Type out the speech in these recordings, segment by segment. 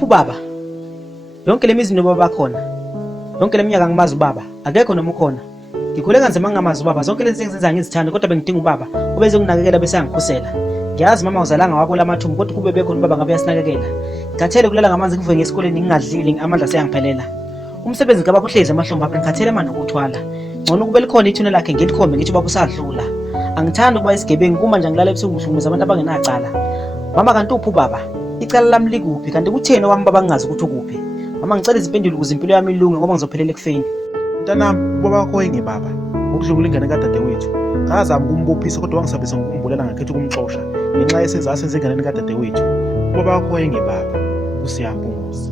uphi ubaba? Yonke lemizi nobaba bakhona. Yonke leminyaka ngimazi ubaba. Akekho noma ukhona. Ngikhule kanzima ngingamazi ubaba. Zonke lezi engizenza ngizithanda kodwa bengidinga ubaba. Ubeze kunakekela bese yangikhusela. Ngiyazi mama uzalanga wakho lamathumbu kodwa kube bekhona ubaba ngabe yasinakekela. Ngikhathele kulala ngamanzi ngivuke ngesikoleni ngingadlili amandla seyangiphelela. Umsebenzi ngaba kuhlezi emahlombe apha ngikhathele manje ukuthwala. Ngcono kube likhona ithuna lakhe ngilikhombe ngithi ubaba usadlula. Angithandi ukuba isigebengu kuma nje ngilala ebusuku ngihlukumeza abantu abangenacala. Mama kanti uphi ubaba? Icala lami likuphi kanti kutheni wami baba ngingazi ukuthi ukuphi? Mama ngicela izimpendulo ukuze impilo yami ilunge ngoba ngizophelela ekufeni. Mntanami, ubaba wakho oyengibaba, ukudlula ingane kadadewethu. Ngazama ukumbophisa kodwa wangisabisa ngokumbulela ngakhetha ukumxosha ngenxa yesizathu senzenganeni kadadewethu. Ubaba wakho oyengibaba, usiyampunguza.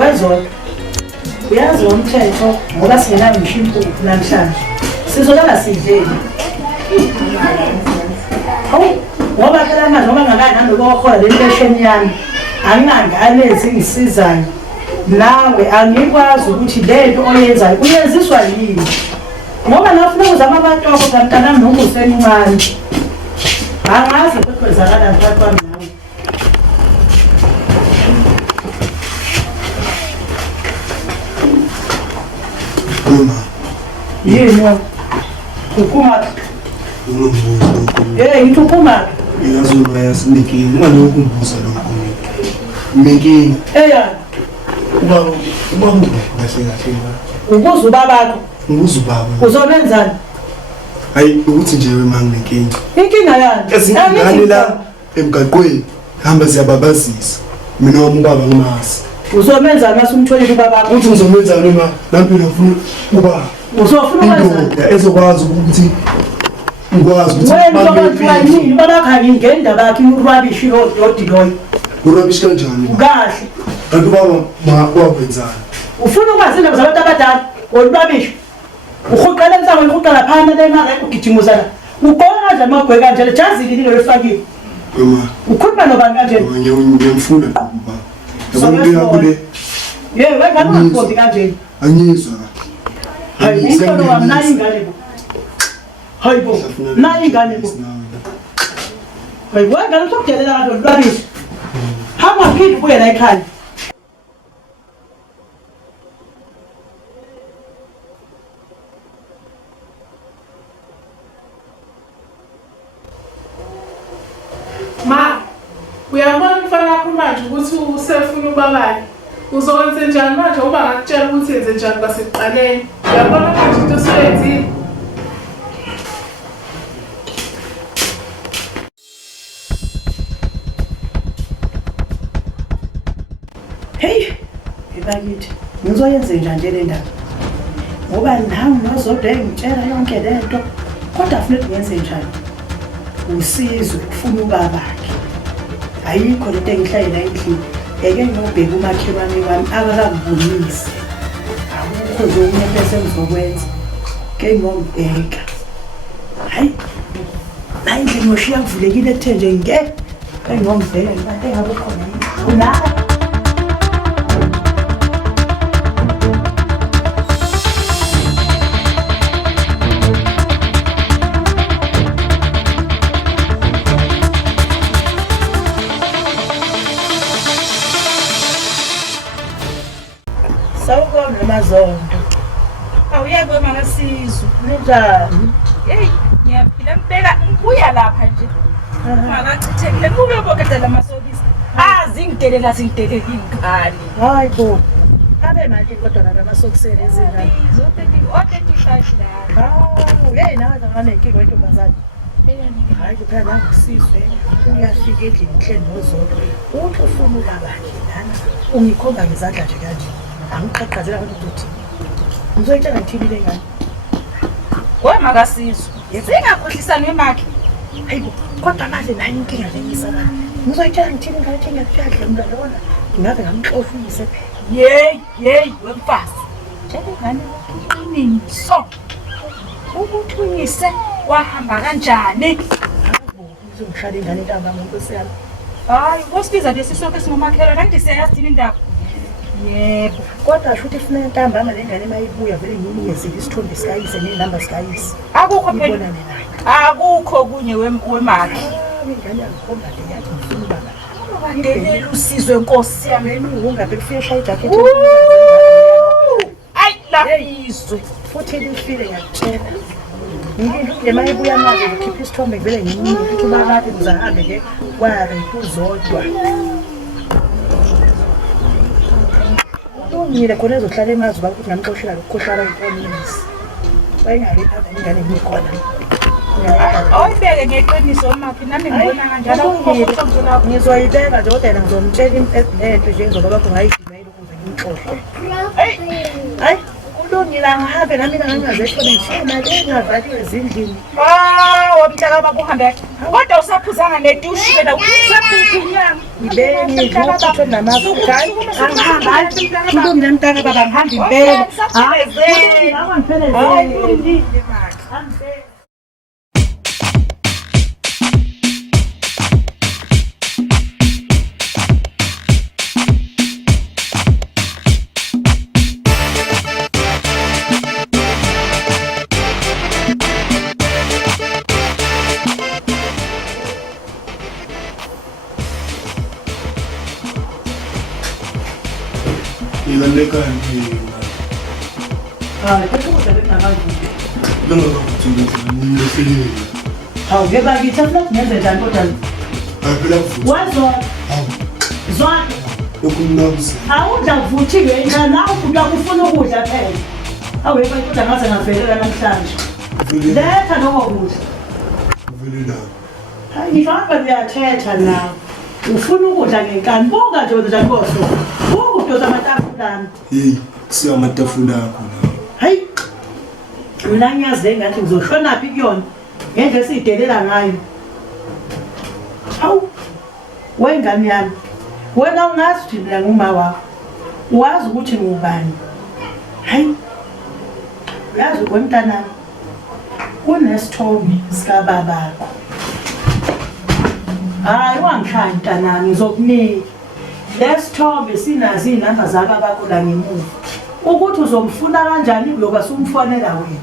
Wezona uyazi umthetho ngoba singenayo imishimpu namhlanje sizolala sidleni ngoba phela manje ngoba ngakani ngoba le pension yami angingangane ezingisizayo nawe angikwazi ukuthi lento oyenzayo uyenziswa yini ngoba nafuna ukuzama abatoko kamntanami noma usemncane angazi bekwenzakala ntakwami nawe. Yena ukuma ngithi uphuma yazoba yasinekile ngane ukumbuza lokho mekini uba kahle ubuza ubabakho ngibuza ubaba uzomenzani hayi ukuthi nje manginenkinga inkinga yani ezingane la emgaqweni hamba siyababazisa mina wami ubaba ngimasi uzomenzani mase umtholile ubabakho uthi ngizomenzani ma nampilo ufuna ubaba uzofuna ukwenza ezokwazi ukuthi ukwazi ukuthi wena ubabakho ngingenda bakhe urwabishi lodiloyo urwabishi kanjani kahle kanti ubaba wakwenzani ufuna ukwazi indaba zabantu abadala olwabishi uhuqela insango uhuqela phana le mara ugijimuzana uqola nje amagwe kanje jazili lilo lefakile ukhuluma nobani kanje ngiyamfuna qoba yabona yakho le wena ngakho kanje angizwa hayi ngikho wami nayi ingane bo hayi bo nayi ingane bo hayi wena ngizokudela kanti olwabishi hamba phinde ubuye la ekhaya. Ma, uyabona umfana wakho manje ukuthi usefuna ubabani. Uzokwenza njani manje uma ngakutshela ukuthi yenze njani kwasekuqaleni? Uyabona manje into osuyenzile. Hey, ebakithi. Ngizoyenza njani nje le ndaba? Ngoba nawe nozodwa engitshela yonke lento. Kodwa kufanele ngenze njani? Usizo ufuna ubabakhe ayikho lento engihlayela endlini eke ngiyobheka umakhelwane wami akakangibonisi akukho nje okunye bese ngizokwenza ke ngombheka hayi nayi nje ngoshiya kuvulekile ethe nje ke ngombheka ngibade ngabe khona una sawubona amazondo awuyeke makasizwe njani hey ngiyaphila mbeka ngibuya lapha nje makachithekile kube bokadala amasokisi azingidelela zingidelele ingane hayi bo abe manje kodwa namasokisele ezingane hey nawe zanganenkinga wentombazane hayi kuphela nangisizwe uyafika endlini ngihleli nozondo uthi ufuna ubabakhe lana ungikhomba ngezandla nje kanje angiqhaqhazela abantu ukuthi ngizoyitshela ngithini le ngane Wewe makasizwe. Singakhohlisana emakhe. Hayibo, kodwa manje nayo inkinga leyisana. Ngizoyitshela ngithini ngathi ngiyakudla umntwana wona. Ngabe ngamxoshise phela. Yey, wemfazi. Njengengane uqinini so. Ukuthi uyise wahamba kanjani? Uzongishaya ingane intanga ngoNkosi yami. Hayi, wosibiza lesisonke singomakhelwane angiseyazi thina indaba. Yebo. Kodwa shuthi ifuna intambama lengane mayibuya vele ngiyinikeze isithombe sikayise nenamba sikayise. Akukho phela. Ngibonane naye. Akukho kunye wemali. Ingane yangikhomba le yathi ngifuna ubaba. Ngelela usizwe Nkosi yami. Ungabe kufika shaya ijacket. Ayi laphiswe. Futhi lifile ngiyakutshela. Ngike mayibuya manje ngikhipha isithombe vele ngiyinikeze ukuthi ubaba bathi uzahambe ke kware kuzodwa. Ngile khona ezohlala emazi baba ukuthi ngamxoshela lokukhohlala inkomisi. Bayingayiphatha ingane ngikhona. Awubeke ngeqiniso maphi nami ngibona kanjalo Ngizoyibeka nje kodwa ngizomtshela impethu nje ngizoba ngayidimela ukuze ngimxohle. Hayi kulungile angihambe nami ngangazethona ngishona le ngavaliwe ezindlini. Wamtaka baba uhambe. Kodwa usaphuzanga netushi wena usaphi inyanga. Ibeni ngiphathe namafutha. Angihamba kulungile mntaka baba ngihamba impela. Hayi kulungile manje. Ilaleka yini? Hayi kodwa bengabantu. Bengakakuthini ngiyefile. Hawu ke bakithi afuna ngenze njani kodwa Phela futhi. wazona Hawu, zona ukumnamzi. awudla kuvuthiwe yena nawe ukudla kufuna ukudla phela. Awu yebo kodwa ngaze ngavelela namhlanje. Letha noma ukudla. Vele la. Hayi ngihamba ngiyathetha nawe. Ufuna ukudla ngenkani buka nje njani koso. Ukudosa amatafulana. Hey, siya amatafula akho la. Hayi. Mina ngiyaze ngathi ngizoshona phi kuyona. Ngendle sidelela ngayo. Hawu. Wengane yami. Wena ungazi ukuthi mina nguma wakho. Wazi ukuthi ngubani. Hayi. Uyazi kwemntana. Kunesithombe sika babakho. Hayi wangishaya mntanami ngizokunika. Lesithombe sinazi inamba zababakho la ngemuva. Ukuthi uzomfuna kanjani loba sumfonela wena.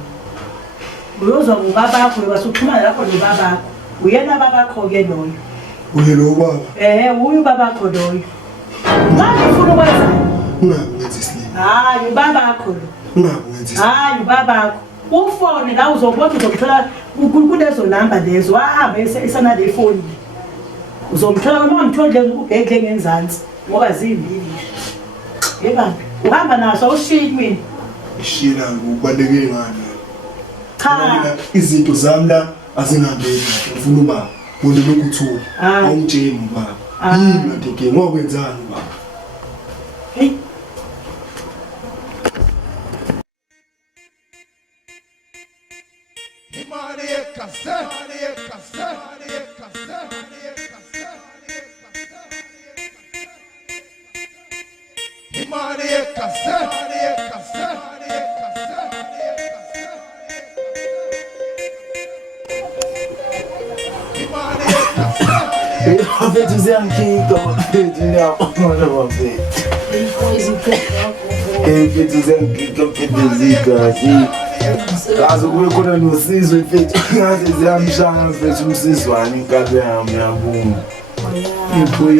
Uyozwa ngubabakho basuxhumana lapho nobabakho. Uyena babakho ke loyo. Uyelo baba. Uyu babakho loyo. Manje ufuna ukwenza? Ungabenzi isini. Hayi babakho lo. Ungabenzi isini. Hayi babakho. Ufone la uzobona uzomthola kulezo namba lezo. Wahamba esana le phone. Uzomthola noma ngithola ubhekle ngenzansi ngoba zimbili. Yeba uhamba naso ushiyi mina. Ishila ukubalekile ngani. Cha. Izinto zami la azingambeki. Ngifuna ubaba. Wona lokuthuka. Awumtsheni ubaba. Yini ndike ngokwenzani ubaba? Hey. Fait tu sais un qui comme tu n'as pas fait. Et fait tu sais un qui comme tu dis que caso eu quando não sei se feito às vezes a minha chance fez sucesso a minha casa a minha bum e foi e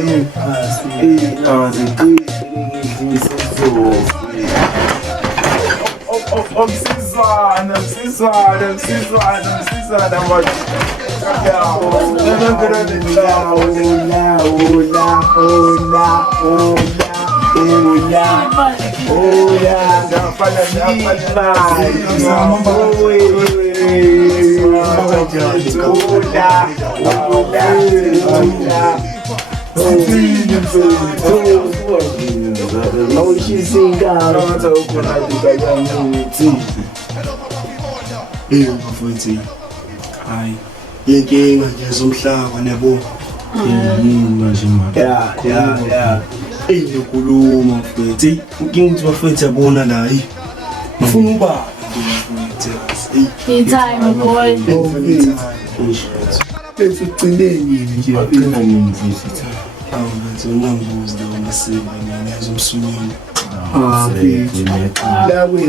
às vezes não precisa Mfowethu. Hayi. Inkinga nje zomhlaba nabo. manje manje. Yeah. Eyikhuluma mfethu. Inkinga ukuthi bafethu yabona la yi. Ufuna ubaba nje mfethu. Time boy. Bese ugcineni nje. Aqina nini mfethu? Manje unangibuza la ngisima ngiyazo msumini.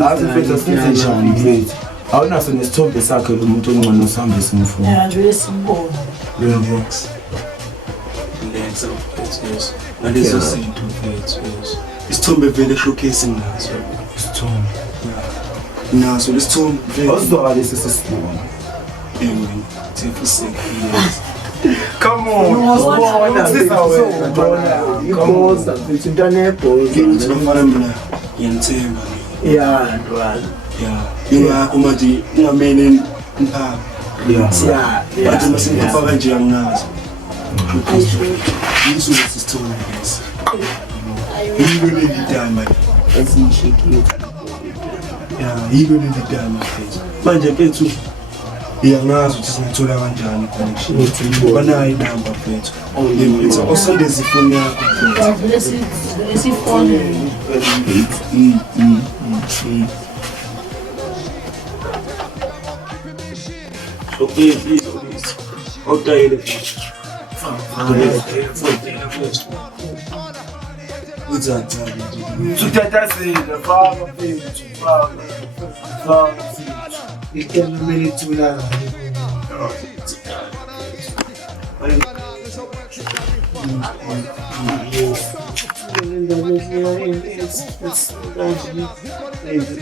Athi mfethu asenze njani mfethu? Awunaso nesithombe sakhe lo muntu ongcono sihambe simfuna. Yeah, nje simbona. Box. Let's yes. Nalezo zinto mfethu. Isithombe vele showcase naso. Isithombe. Naso lesithombe vele. Awuzwa lesi sisibona. Take a sec. Come on. Ngithi bafana mina ngiyamthemba. Yeah, ntwana. Ingakho manje ungamene mphaka. Bathi masingafaka nje anginazo. Yiso lesithombe lesi. Yibo lelidama. Asishekile. Yibo lelidama mfethu. Manje mfethu iyangazi ukuthi singathola kanjani connection. Banayo inamba mfethu. Mfethu osondeza ifoni yakho. Lesifone. Okay, please. Okay, Tuthathazile faka mfethu faka. Ikelumele thula.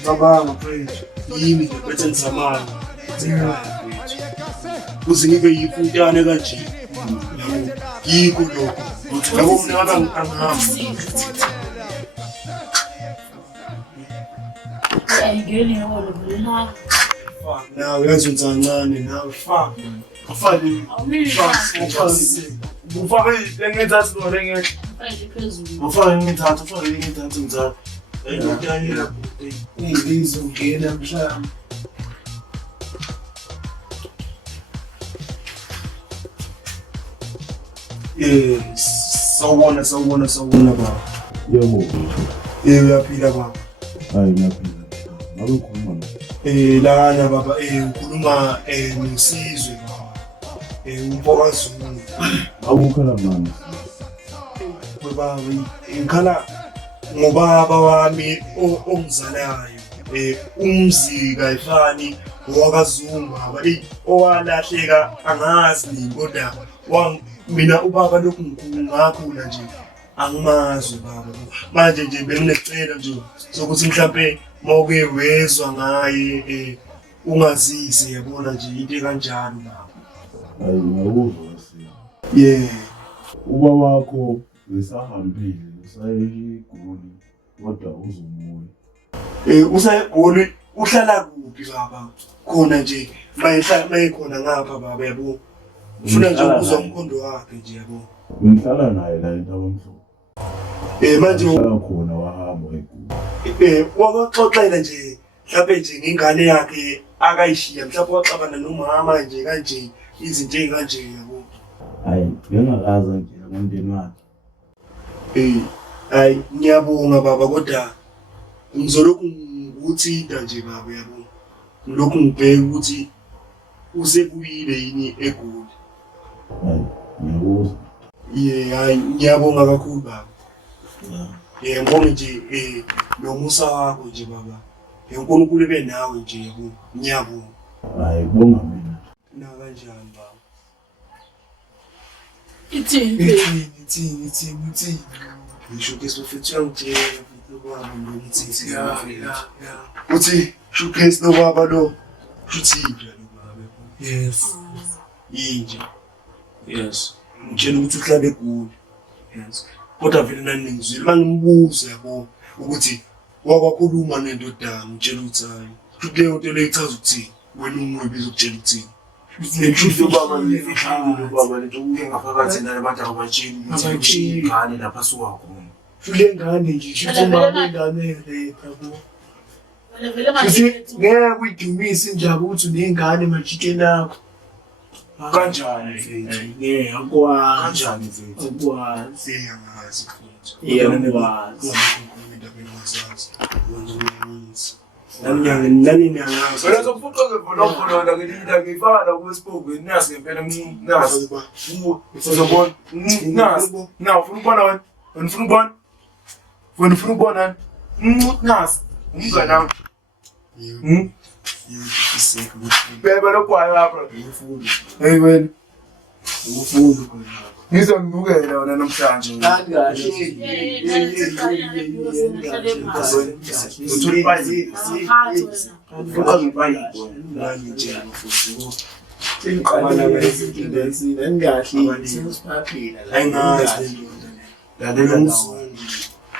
Baba mfethu. Yimi ngiphethe ngisamani. Kuze ngibe yifuntane kanje. Yikho lokho. Yabo mina angihamba. Ayigeni yolo mina. Nawe yazenza kancane nawe fuck. Afanye. Ufake engithatha lo renge. Ufake ngithatha ngithatha. Ayidayela. Izizo ngena mhlawumbe. Sawubona baba. Yebo. Uyaphila baba. Hayi ngiyaphila. Ngabe ukhuluma no? Lana baba ukhuluma nosizwe baba. Umfoka Zulu. Awukhala manje. Baba ngikhala ngobaba wami ongizalayo. Umzika ayifani owakazungu baba. Owalahleka angazi ni kodwa mina ubaba lokhu ngakhula nje angimazi baba manje nje benginecela nje sokuthi mhlambe mawuke wezwa ngaye ungazise yabona nje into kanjani baba. Hayi ngiyakuzwa. Uba wakho besahambile usayigoli kodwa uzomuya. Usayegoli uhlala kuphi baba khona nje mayikhona ngapha baba yabo. Ufuna nje ukuzwa umkhondo wakhe nje yabo. Ngihlala naye la entabamhlo. Manje khona wahamba egoli. Wakaxoxela nje mhlawumbe nje ngingane yakhe akayishiya mhlawumbe waxabana nomama nje kanje izinto ezikanje yabo. Hayi ngingakaza nje ngomndeni wakhe. Hayi ngiyabonga baba kodwa ngizolokhu ngikuthinta nje baba yabo. Ngilokhu ngibheka ukuthi usebuyile yini egoli. Hayi ngiyakuzwa. Hayi ngiyabonga kakhulu baba. Ngibonga nje nomusa wakho nje baba. uNkulunkulu ebe nawe nje yabo. Ngiyabonga. Hayi kubonga mina. Na kanjani baba? Ithini. Ngisho ke sofethu ngitshela ubaba lo ngithi uthi showcase lo baba lo futhi nje lo baba. Yes. Yinje. Yes. Ngitshela ukuthi uhlabe egoli. Yes. Kodwa vele nani ngizwile mangimbuza yabo ukuthi wakwakhuluma nendodana ngitshela ukuthi hayi. Futhi leyo nto leyichaza ukuthi wena ungwebiza ukutshela ukuthi Ngisho baba lethu ngaphakathi nale bantu abatshini ukuthi ingane lapha suka khona. Fule ngane nje shuthi mama ingane letha bo. Vele manje Ngeke uyidumisa injaba ukuthi unengane majikeni akho. Kanjani mfethu? Yeah, akwazi. Kanjani mfethu? Akwazi. Iyangazi mfethu. Iyakwazi. Nani nyangazi. Wena sokufuqa ngevolonda ngelida ngifana kwesibongweni nasi ngempela nasi. Uzobona. Nasi. Na ufuna ukubona wena? Wena ufuna ukubona? Wena ufuna ukubona? Nasi. Umngane wami. Beba lokwayo lapha. Hey wena. Ufundo khona. Ngizongibukela wena namhlanje. Kanti kahle. Uthula ipayipi. Ufuqa ngepayipi. Nani njalo futhi. Inqala bezinto esine engahle sesiphila la. Ayingazi Lalela umzungu.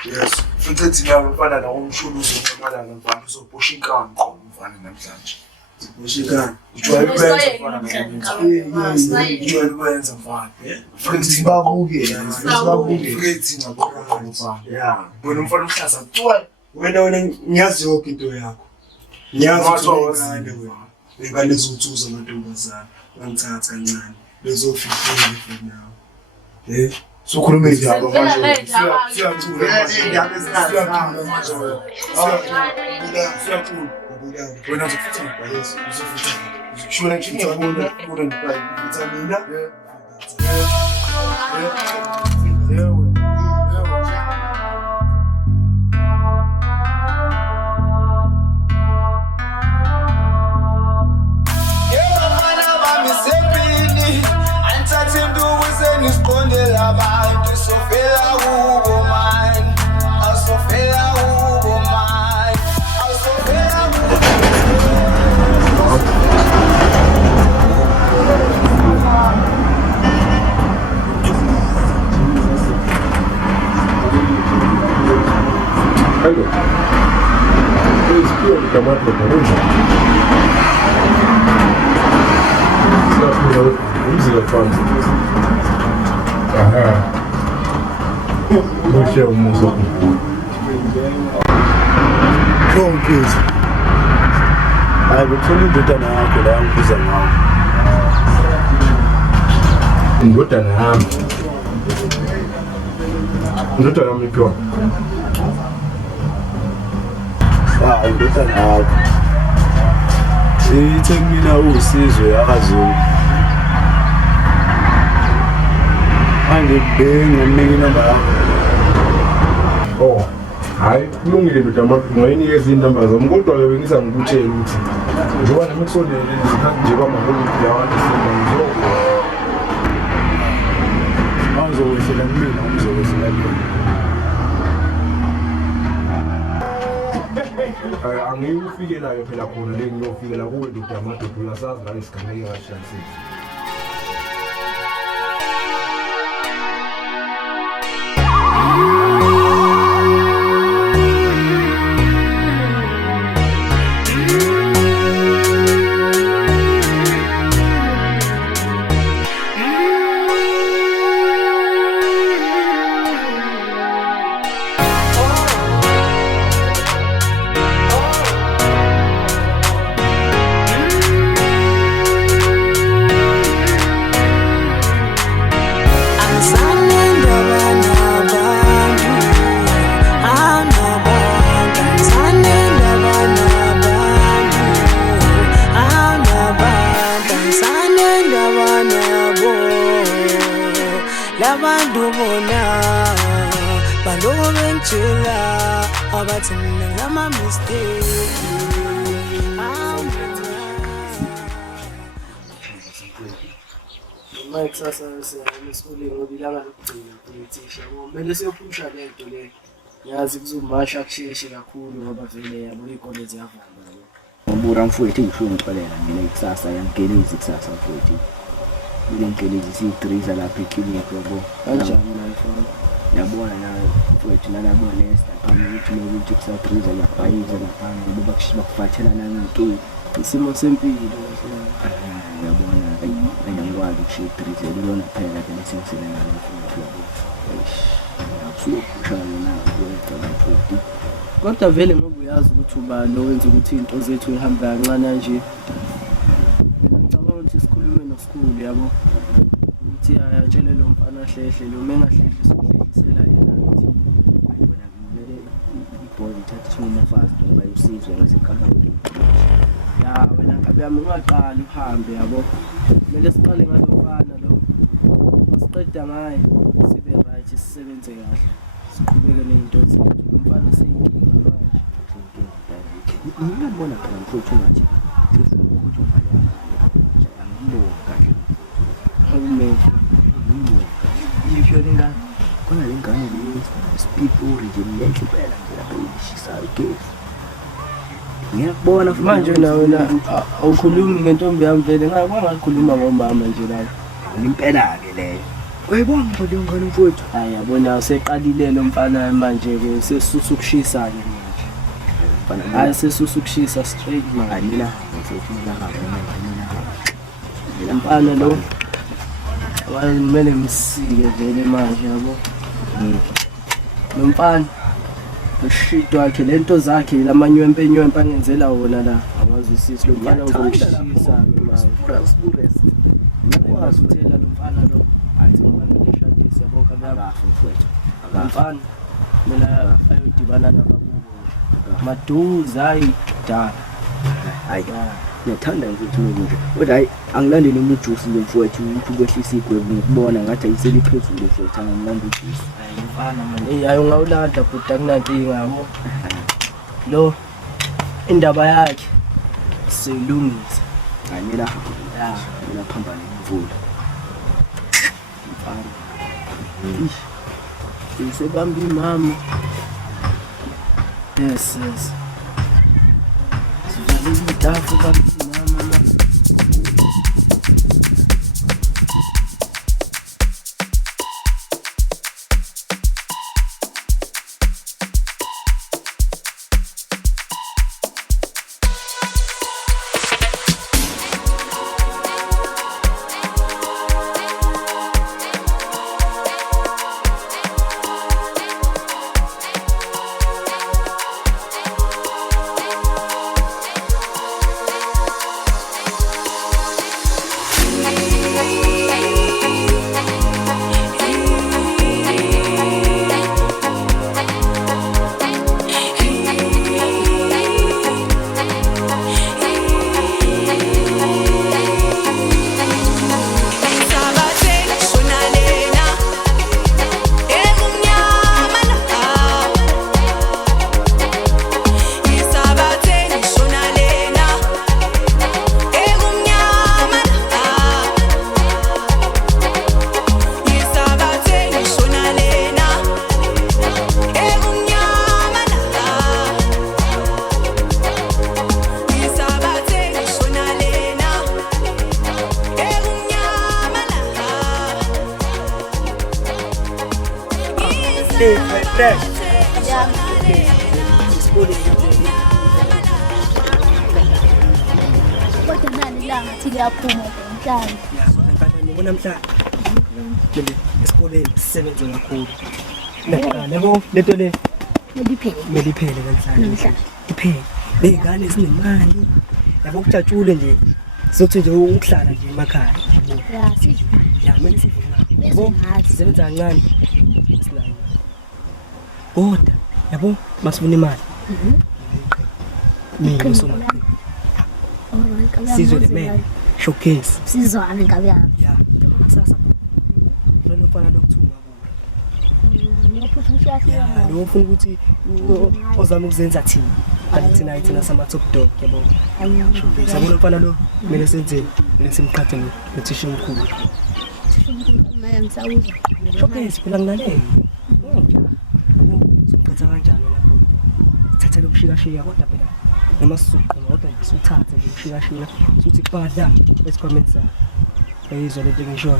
Yes. Futhi thina mfana la umshuluzo mfana mfana uzobhusha inkani qo mfana namhlanje. Ushikana. Ujwayele ukwenza mfana namhlanje. Ujwayele ukwenza mfana. Futhi babuke. Futhi thina mfana. Yeah. Wena mfana umhlaza cwa. Wena ngiyazi yonke into yakho. Ngiyazi ukuthi wena. Ingane zothuza amantombazana. Ngangithatha kancane. Bezofika futhi nawe. Sokhuluma izindaba manje. Siyacula. Siyacula. Wena uzofutha ngibhayisi. Uzofutha. Shona ngithi ngibona Mina. Abantu sofela kubo man, asofela kubo man, asofela Algo. Es puro tomate orange. Umzila phansi. Aha. Moshe umuso. Konkizi. Hayi kuthula indodana yakho la ngibuza ngawo. Indodana yami. Indodana yami iphiwa. Hayi indodana yakho. Ithe kumina usizo yakaZulu. Angibhenge nginike inamba yakho. Oh. Hayi, kulungile ndoda ngayinikeza izindaba zami kodwa ke bengisa ngikutshela ukuthi njengoba nami kusondele izikhathi nje kwamaholo yabantu ngizokho. Awuzokwehlela kumina umzokwehlela kimi. Angiyufike nayo phela khona le ngiyofikela kuwe ndoda amadoda uyasazi la isigameke kashansisi. Labantu bona baloku bengitshela abathi mina ngama mistake. Mike sasa esikoleni ngoba ilanga lokugcina kulithisha kumele siyophusha lento le yazi kuzomasha kusheshe kakhulu ngoba vele yabo ikole ziyavala Ngibura mfowethu ngisho ngixolela mina ikusasa yangelezi ikusasa mfowethu ile ngelezi si3 lapha eklinikhi yabo kanjani la ifona yabona nayo mfowethu nalabo Lester phambili ukuthi lokuthi kusa3 yaphayiza lapha ngoba bakufathela nanginto isimo sempilo yabona ayangikwazi ukushiya 3 lona phela bese ngisebenza mfowethu yabo futhi na mfowethu kodwa vele ngoba uyazi ukuthi ubani owenza ukuthi into zethu ihambe kancane nje ngicabanga ukuthi sikhulume noSikhulu kakhulu yabo uthi ayatshele lo mfana hlehle lo mengahlehli sohlehlisela yena uthi Wena kumele ibhola ithathe isinqumo fast ngoba usizwe ngasekhambeni. ya wena ngabe yami ungaqali uhambe yabo kumele siqale ngalo mfana lo masiqeda ngaye sibe right sisebenze kahle siqhubeke nezinto zethu lo mfana seyinkinga manje. Ngiyabona phela mfowethu ngathi sifuna ukuthi umali angiboni kahle. Awumeke Yisho lengane khona lengane le speed origin lehle phela nje lapha ishisayo igesi. Ngiyakubona manje wena awukhulumi ngentombi yami vele kwangakhuluma ngomama nje la impela ke leyo. Uyayibona nje leyo ngane mfowethu. hayi yabona useqalile lo mfana manje ke sesusa ukushisa ke manje hayi sesusa ukushisa straight manje Mina mfowethu mina mfana lo kumele msike vele manje yabo lo mfana ushito wakhe lento zakhe lamanyempe angenzela wona la awazwisisi lo mfana uzomshisa ke manje ngiyakwazi ukuthela lo mfana lo athi ngibamele eshadisi yabo kabafu mfowethu mfana mina ayodibana nabakubo maduze hayi dala hayi ngiyathanda ukuthi nje kodwa hayi angilandeli umujuice lo mfowethu ukuthi ukwehlisa igwebu ngikubona ngathi ayiseliphezulu mfowethu angimlanda ujuice. mfana manje hayi ungawulanda futhi akunankinga yabo lo indaba yakhe siyilungisa hayi mina phambana imvula mfana isebambi mama yes sivale itafu bambi mama Kodwa nani la ngathi liyaphuma ngomhlanje. ngibona mhla manje esikoleni sisebenze kakhulu lebo lento le meliphele kanjani iphele lezingane zinemali yabo ukujatshule nje sizothi nje ukuhlala nje emakhaya Ya sithi ya manje sivuna yabo sisebenza kancane sinayo kodwa yabo masifuna imali mina soma sizwe le man showcase sizwane ngabe ya kusasa lo fana lokuthuma ya lo ufuna ukuthi ozama ukuzenza thina kanti thina sama top dog yabo sabona mfana lo mina senzeni mina simqhathe nothisha omkhulu showcase phela ngilalela simqhatha kanjani lapho thatha lokushikashika kodwa phela noma sisuqa kodwa nje uthathe nje ushikashika uthi badla esikhwameni sakhe ayizwa lento ngisho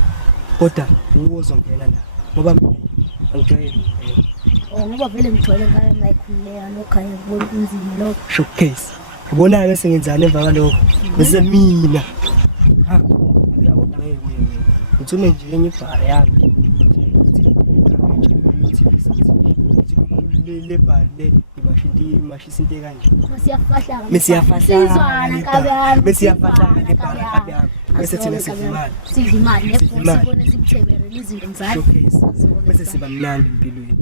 kodwa ukuzongena la ngoba angijwayele ngoba vele ngithole ngale mayikhuleka nokhaya kubona kunzima lokho showcase ubona bese ngenzani emva kwalokho bese mina ha uyabona ngithume nje enye ibhara yami le bhale imashisa into kanje masiyafahla mesiyafahla sizwana ngabe mesiyafahla le bhara ngabe bese thina sidla imali. Sidla imali nebhosi sibone sikuthebere izinto ngizali. Bese siba mnandi empilweni.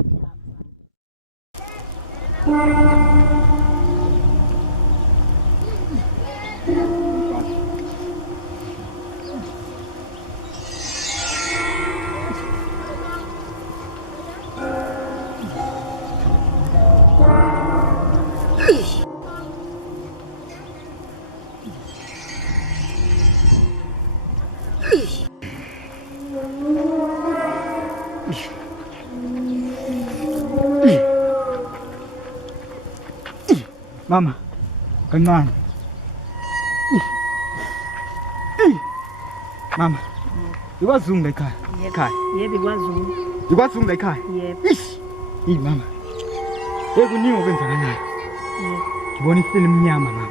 Mama, kancane. Mama, ikwazi ungila ekhaya. Ekhaya. Yebo ikwaZulu. Ikwazi ungila ekhaya. Yebo. Hey mama. Kuningi okwenzakalayo. Ngibona ifile emnyama mama.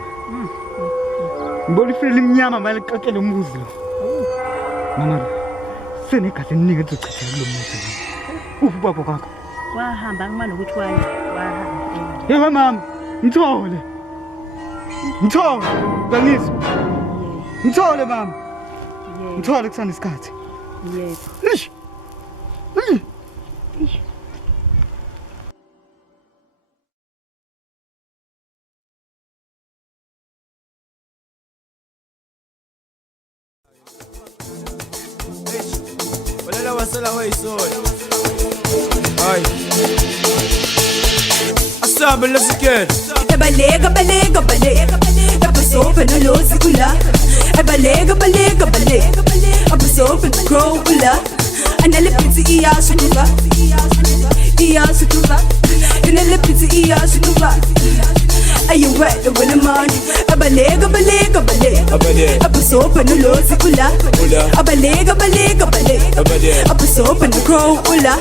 Ngibona ifile emnyama manje liqaqele umuzi lo. Mama, senegade eliningi elizochitheka kulo muzi. Ubaba kwakho. Wahamba kumanje ukuthi wahamba. Yebo mama, ngithole. Ngithole, ngangizwa. Ngithole mama. Ngithole kusana isikhathi. Yebo. Ish. Wala wasala wa isoy. Ay. Asaba lasiket. Balega balega balega abasofa nolozi kula balega balega balega abasofa crow kula analepiti iyasukuba analepiti iyasukuba ayu wet when I'm on balega balega balega abasofa nolozi kula balega balega balega abasofa crow kula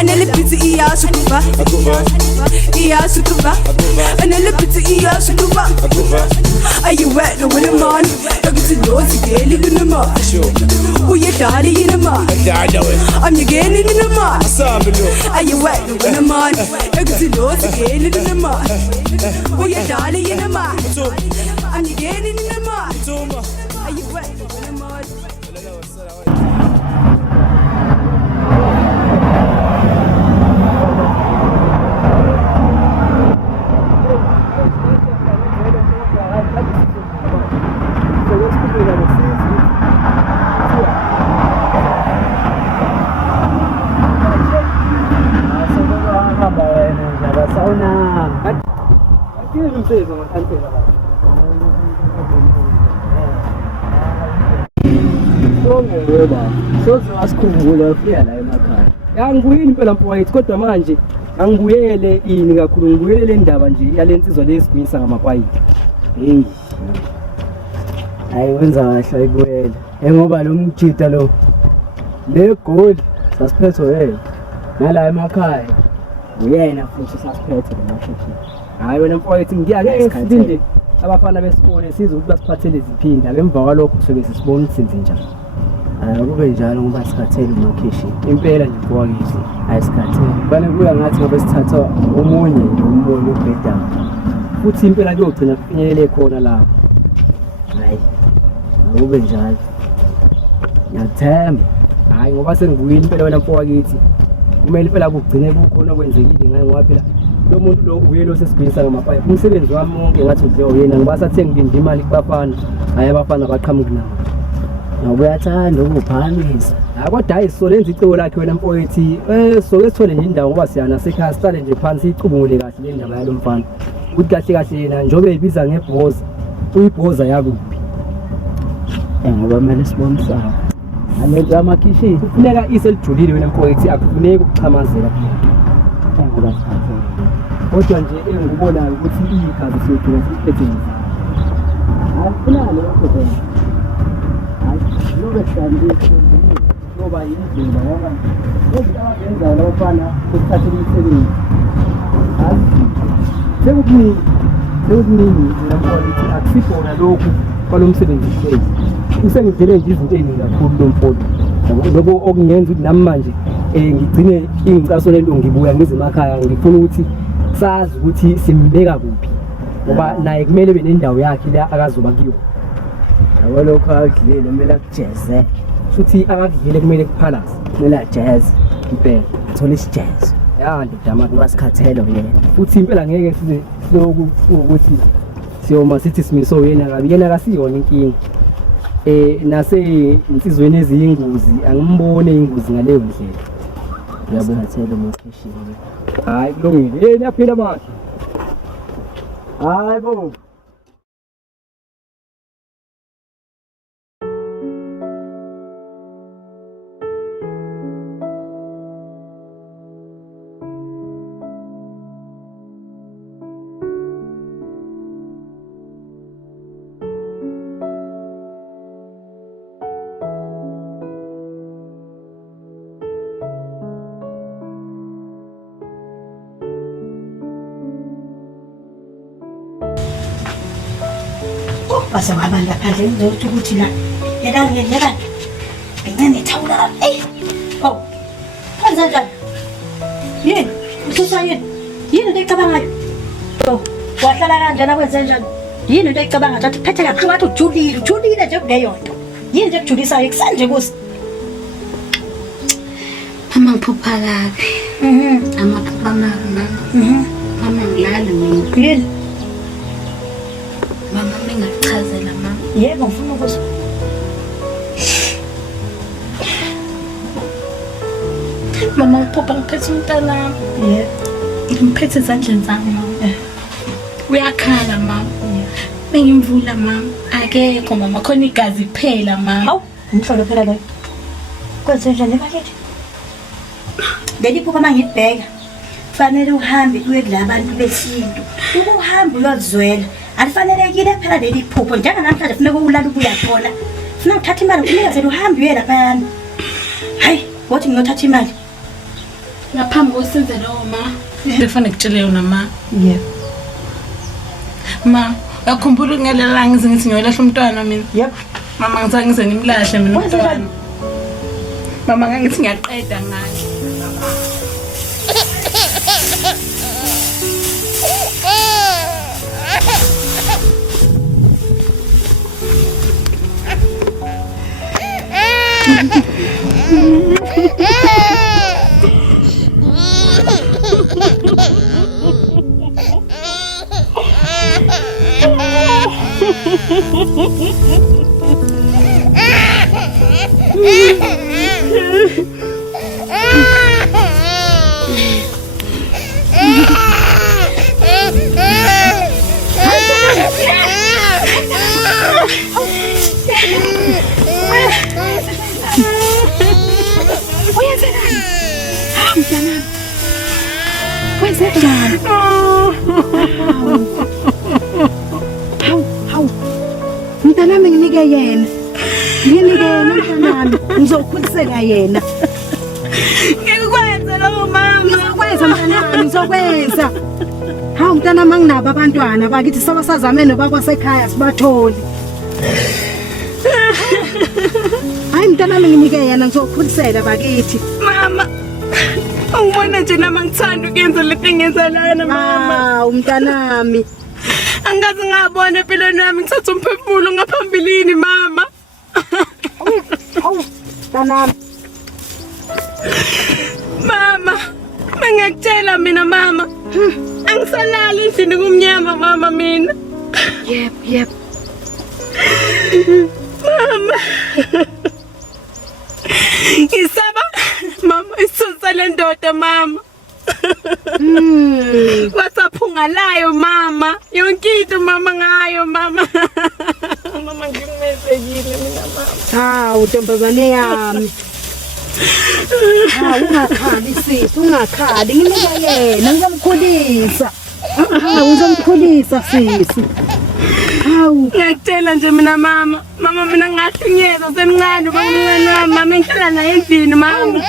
analepiti iyasukuba analepiti iyasukuba ayu wet when I'm on yakuthi lozi geli kunama uyedali yinama I'm your geli yinama ayu wet when I'm on yakuthi lozi geli kunama uyedali yinama I'm your geli yinama ayu wet when I'm on Sosikhumbula ufika la emakhaya. Angibuyeli impela mfowethu kodwa manje angibuyele ini kakhulu ngibuyele le ndaba nje yalensizwa lesigwisa ngamakwayiti. Hey. Hayi wenza kahle ayibuyele. Ngoba lo mjita lo le gold sasiphethe yena. Nala emakhaya. Uyena futhi sasiphethe lemashithi. Hayi wena mfowethu ngiyake sidinde abafana besikole sizwe ukuthi basiphathele iziphinda ngemva kwalokho sobe sisibona ukuthi senze njani. Kube njalo ngoba sikhathele umakhishi impela nje mfowethu ayisikhathele bale kuya ngathi ngoba sithatha omunye umboni ubhedayo futhi impela kuyogcina kufinyelele khona lapho. Hayi kube njalo ngiyathemba. Hayi ngoba sengivuyile impela wena mfowethu kumele impela kugcine kukhona kwenzekile ngaye ngoba phela lo muntu lo uyelo sesigwisa ngamaphaya umsebenzi wami wonke ngathi udle yena ngoba sathe ngibinde imali kubafana hayi abafana baqhamuka nabo. Uyathanda ukuphamisa. Kodwa hayi so lenza icebo lakhe wena mfowethu. Soke sithole nje indawo ngoba siyana sekhaya sihlale nje phansi icubungule kahle le ndaba yalo mfana. Ukuthi kahle kahle yena njobe ibiza ngebhoza. Uyibhoza yakuphi? Ngoba manje sibonisana. Alento amakhishi kufuneka iselijulile wena mfowethu akufuneki ukuxhamazela kuphela. Ngoba sikhathele. Kodwa nje engikubonayo ukuthi ikhazi siyogcina siphethe. Akunalo lokho. Lobe shandise ngoba yindlela ngoba lezi abazenza labafana ukuthatha imisebenzi sekukuningi lapho ukuthi akusibona lokhu kwalomsebenzi kwethu usengivele nje izinto eziningi kakhulu lo mfowethu lokho okungenza ukuthi nami manje ngigcine ingicaso lento ngibuya ngize emakhaya ngifuna ukuthi sazi ukuthi simbeka kuphi ngoba naye kumele benendawo yakhe la akazoba kiyo. Yabo lokho akudlile kumele akujeze. Futhi akakudlile kumele kupalace. Kumele ajeze impela. Athola isijeze. Ya ndodama kubasikhathelo yena. Futhi impela ngeke size lokhu ukuthi siyoma sithi simiso yena kabi yena akasiyona inkinga. Nase insizweni eziyingozi angimbone ingozi ngaleyo ndlela. Ngiyabongathela mokhishini. Hayi kulungile. Yena yaphila manje. Hayi bo. Base wabanda phandle ngizothi ukuthi la yekani ngene thawula oh kwenza njani yini ususa yini into ecabangayo oh wahlala kanjani kwenze njani yini into ecabanga ukuthi phethe kakhulu wathi ujulile nje kuleyo nto yini nje kujulisayo kusanje kusi mama ngiphupha kabi amaphupha mama mama ngilala mina yini mama mengakuchazela mama yebo ngifuna ukuzwa mama ngiphupha ngiphethe umntana yebo ngimphethe ezandleni zami mama uyakhala mama bengimvula mama akekho mama khona igazi kuphela mama hawu umhlolo phela lo kwenze njani bakithi leli phupha mangibheka fanele uhambe uye kulabantu besintu ukuhamba uyozwela alifanelekile phela leli phupho njenganamhlanje funeka ulala ubuyathola funa uthatha imali unikeze uhambe uye lapha hayi wothi ngiyothatha imali ngaphambi kosenze lo ma befana ngitshele yona ma yebo ma yakhumbula ngelela ngize ngithi ngiyolahla umntwana mina yebo mama ngizange ngize ngimlahle mina umntwana mama ngithi ngiyaqeda ngaye Mntanami nginike yena. Nginike yena mntanami. Ngizokhuliseka yena. Ngikwenza lo mama. Ngizokwenza mntanami, ngizokwenza. Hawu mntanami anginabo abantwana bakithi sabasazame nobakwasekhaya sibatholi. Hayi mntanami nginike yena ngizokhulisela bakithi. Mama. Ungibona nje nama ngithanda ukuyenza lento engenza lana mama. Hawu mntanami. Angaze ngabona empilweni yami ngithatha umphefumulo ngaphambilini mama. Hawu mntanami. Mama, mangakutshela mina mama. Angisalali endlini kumnyama mama mina. Yep. Mama. Isaba mama isusa le ndoda mama. Wasaphungalayo mama. Yonke into mama ngayo mama. Mama ngimezekile mina mama. Hawu ntombazane yami. Hawu ungakhali sisi, ungakhali nginika yena ngizomkhulisa. Hawu ngizomkhulisa sisi. Hawu ngiyakutshela nje mina mama. Mama mina ngahlunyezwa semncane ubamncane wami mama ngihlala naye endlini mama.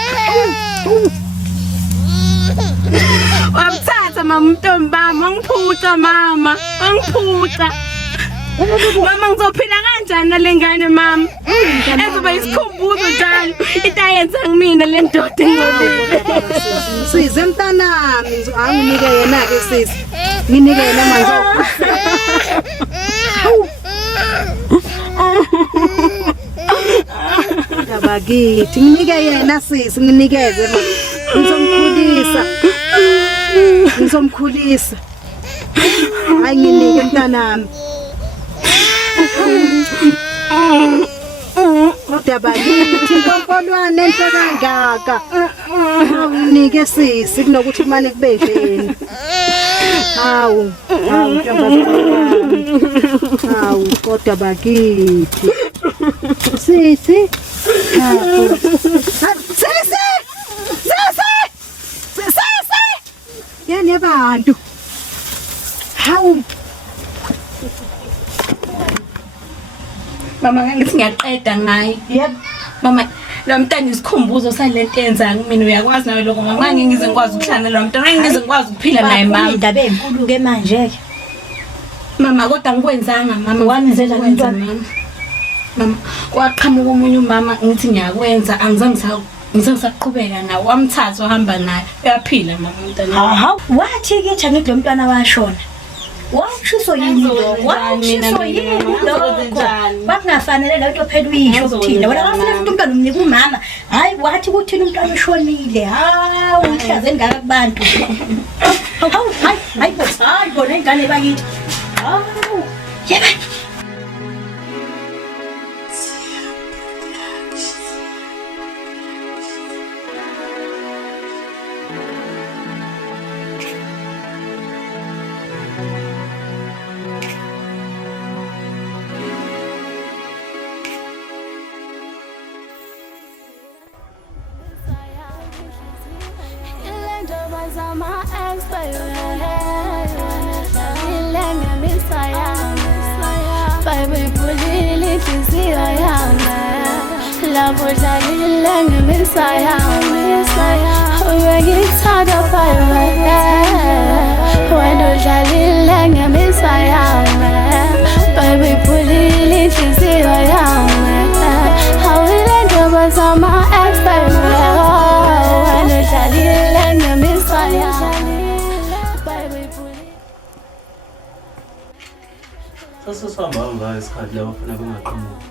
Wamthatha mama umntombi wami wangiphuca mama. Wangiphuca. Mama ngizophila kanjani nale ngane mama? Ezoba isikhumbuzo njalo into ayenza ngimina le ndoda engcolile. Size mntanami anginike yena ke sisi. Nginike yena manje. bakithi nginike yena sisi nginikeze ngizomkhulisa hayi nginike mntanami kodwa bakithi ntomfolwane enhle kangaka nginike sisi kunokuthi kumane kubedleni hawu ntombazane hawu kodwa bakithi sisi yani abantu hawu mama ngithi ngiyaqeda ngaye yebo mama lo mntana isikhumbuzo salento yenza kimi uyakwazi nawe lokho mama ngize ngikwazi ukuhlala lo mntana ngize ngikwazi ukuphila naye mama indaba enkulu ke manje ke mama kodwa ngikwenzanga mama wamenzela intwana mama kwaqhamuka umunye umama ngithi ngiyakwenza angizange ngisaqhubeka nawe wamthatha wahamba naye uyaphila mama umntana hawu wathi ke thana lo mntwana washona washiso yini lo bakungafanele lento phela uyisho kuthina wena kafanele ukuthi umntwana umnika umama hayi wathi kuthina umntwana ushonile hawu umhlazeni ngaka kubantu hayi bona ingane bakithi hawu yeba Sesihamba isikhathi la bafuna bengaqhamuki.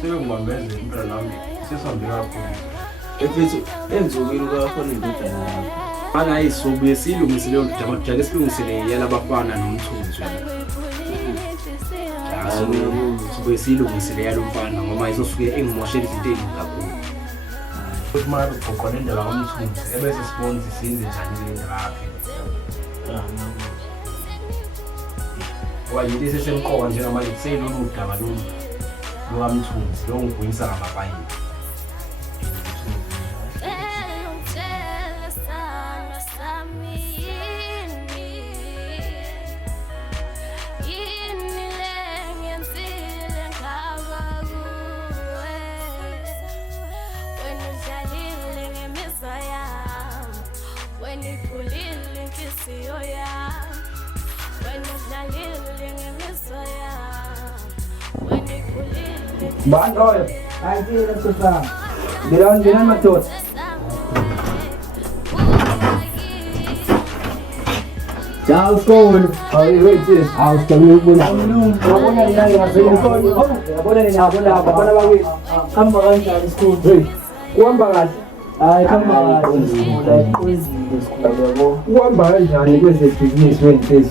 Sekungibambeze impela nami sesihambe kakhulu. Efethu enzukile ukafana indodana yakho. Mana isubuye silungisile lo ndaba njalo silungisele yala bafana nomthunzi. Subuye silungisile yalo mfana ngoba izosuke engimoshela izinto eziningi kakhulu. Futhi mara uqoqona indaba ngomthunzi ebese sibona izinto njani le ndaba yakhe. Wayile sesemqoka nje noma liselolu udaba lo amthunzi lo ngivuyisa ngamabhayini. Bandoyo, ayikile kusasa. Ngirangena madoda. Ciao skole. Hayi wait. Awusitamile ukubona. Yabona yena ngasenkolo. Yabona yena abona bakwethu. Hamba kanjani skole? Hey. Uhamba kahle. Hayi hamba kahle skole. Ayizile skole yabo. Uhamba kanjani kweze business wentezi?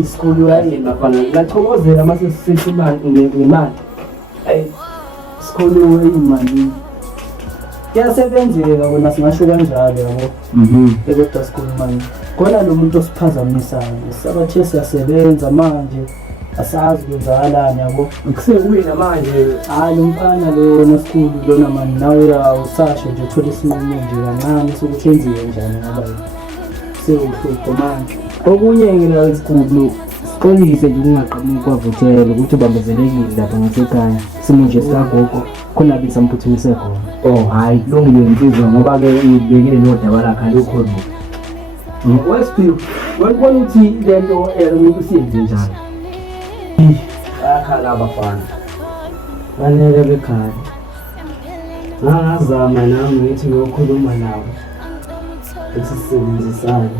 Isikolo yayina bafana lachokozela mase sisethi imali ay isikolo imali yasebenzeka wona singasho kanjalo yabo kodwa isikolo manje khona lo muntu osiphazamisayo sabathe siyasebenza manje asazi kwenzakalani yabo kusekuwena manje hayi umfana lo nesikolo lona manje nawe la usasho nje uthola isinqumo nje kancane sokuthi enziwe njani ngoba sewuhlupho manje okunye ngila isikulu siqolise nje ungaqhamuki kwavotela ukuthi ubambezelekile lapha ngasekhaya simo nje sikagogo khona bisa mphuthumise khona oh hayi lungile insizwa ngoba ke ibekile nodaba lakhe lokho wesiphiwe wabona ukuthi lento umuntu siyenze njani akhala abafana banele bekhaya ngazama nami ngithi ngiyokhuluma nabo ukuthi sisebenzisane